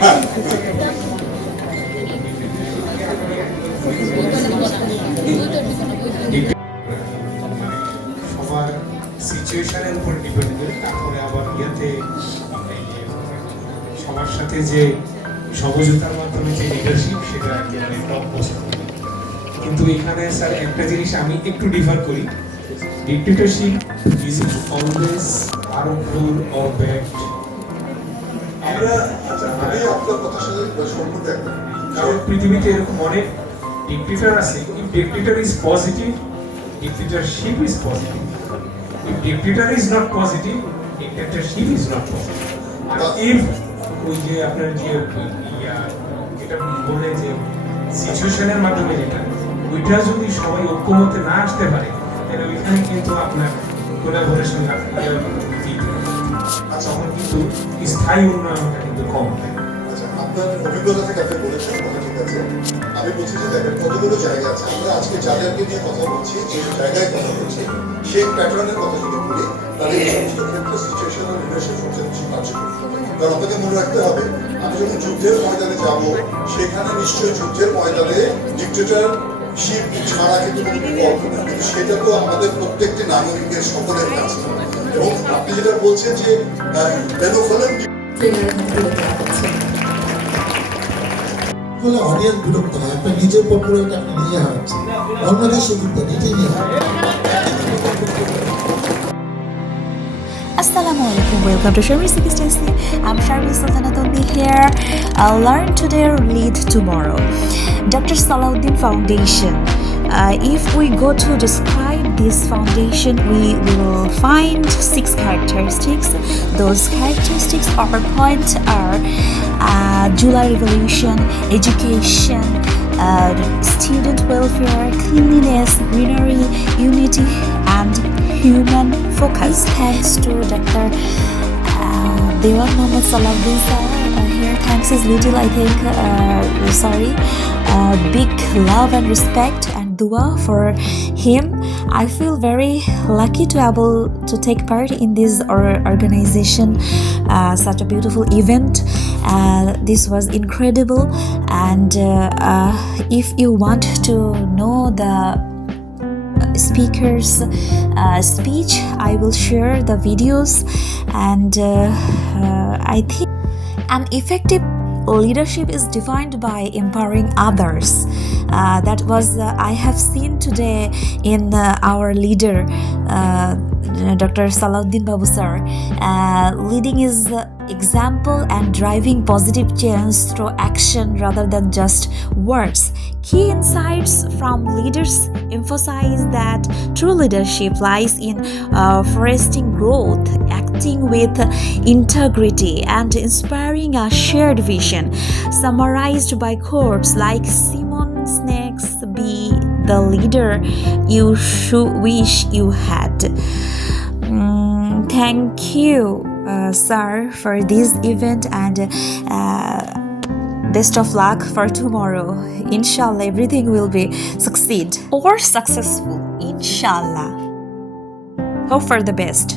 হ্যাঁ সবার সিচুয়েশনের উপর ডিপেন্ড করে, তারপরে আবার সবার সাথে যে সমঝোতার মাধ্যমে যে লিডারশিপ, সেটা আর কি অনেক টপ পোস্ট। কিন্তু এখানে স্যার একটা জিনিস আমি একটু ডিফার করি, dictatorship is it always harmful or bad? আমরা আমি আপনার কথার সাথে সম্পূর্ণ একমত। কারণ পৃথিবীতে এরকম অনেক ডিক্টেটর আছে। If dictator is positive, dictatorship is positive. If dictator is not positive, dictatorship is not positive. আর ইফ ওই যে আপনার যে যেটা বলে যে সিচুয়েশনের মাধ্যমে যেটা, ওইটা যদি সবাই ঐক্যমতে না আসতে পারে, তাহলে ওইখানে কিন্তু আপনার কোলাবোরেশন তখন কিন্তু স্থায়ী উন্নয়নটা কিন্তু কম হয়। আচ্ছা, আপনার অভিজ্ঞতা থেকে আপনি বলেছেন, কথা ঠিক আছে। আমি বলছি যে দেখেন কতগুলো জায়গা আছে, আমরা আজকে যাদেরকে নিয়ে কথা বলছি, যে জায়গায় কথা বলছি, সেই প্যাটার্নের কথা যদি বলি, তাহলে এই সমস্ত ক্ষেত্রে সিচুয়েশনাল লিডারশিপ সবচেয়ে বেশি কার্যকর। কারণ আপনাকে মনে রাখতে হবে, আমি যখন যুদ্ধের ময়দানে যাব, সেখানে নিশ্চয়ই যুদ্ধের ময়দানে ডিক্টেটরশিপ ছাড়া কিন্তু কোনো বিকল্প না, কিন্তু সেটা তো আমাদের প্রত্যেকটি নাগরিকের সকলের কাছে। এবং আপনি যেটা বলছেন যে বেনফলেন ফলে অডিয়েন্স বিরক্ত হয়, আপনার নিজের পপুলারিটি আপনি নিজে হারাচ্ছেন, অন্যদের সুযোগ দেন, এটাই নিয়ে Assalamualaikum, welcome to Sharmi Stacy. I'm Sharmi Sultanatullah here. Learn today, lead tomorrow. Dr. Salahuddin Foundation. If we go to describe this foundation, we will find 6 characteristics. Those characteristics or points are July Revolution, education, student welfare, cleanliness, greenery, unity, and human focus. Thanks to Dr. Dewan Mohammad Salahuddin sir. Here, thanks is little, I think. Big love and respect and dua for him. I feel very lucky to able to take part in this organization, such a beautiful event. This was incredible, and if you want to know the speaker's speech, I will share the videos, and I think an effective leadership is defined by empowering others. That was I have seen today in our leader Dr. Salahuddin Babu sir. Leading is example and driving positive change through action rather than just words. Key insights from leaders emphasize that true leadership lies in fostering growth, acting with integrity, and inspiring a shared vision. Summarized by quotes like Simon Sinek's "Be the leader you wish you had." Thank you, sir, for this event, and best of luck for tomorrow. Inshallah, everything will be succeed or successful. Inshallah. Hope for the best.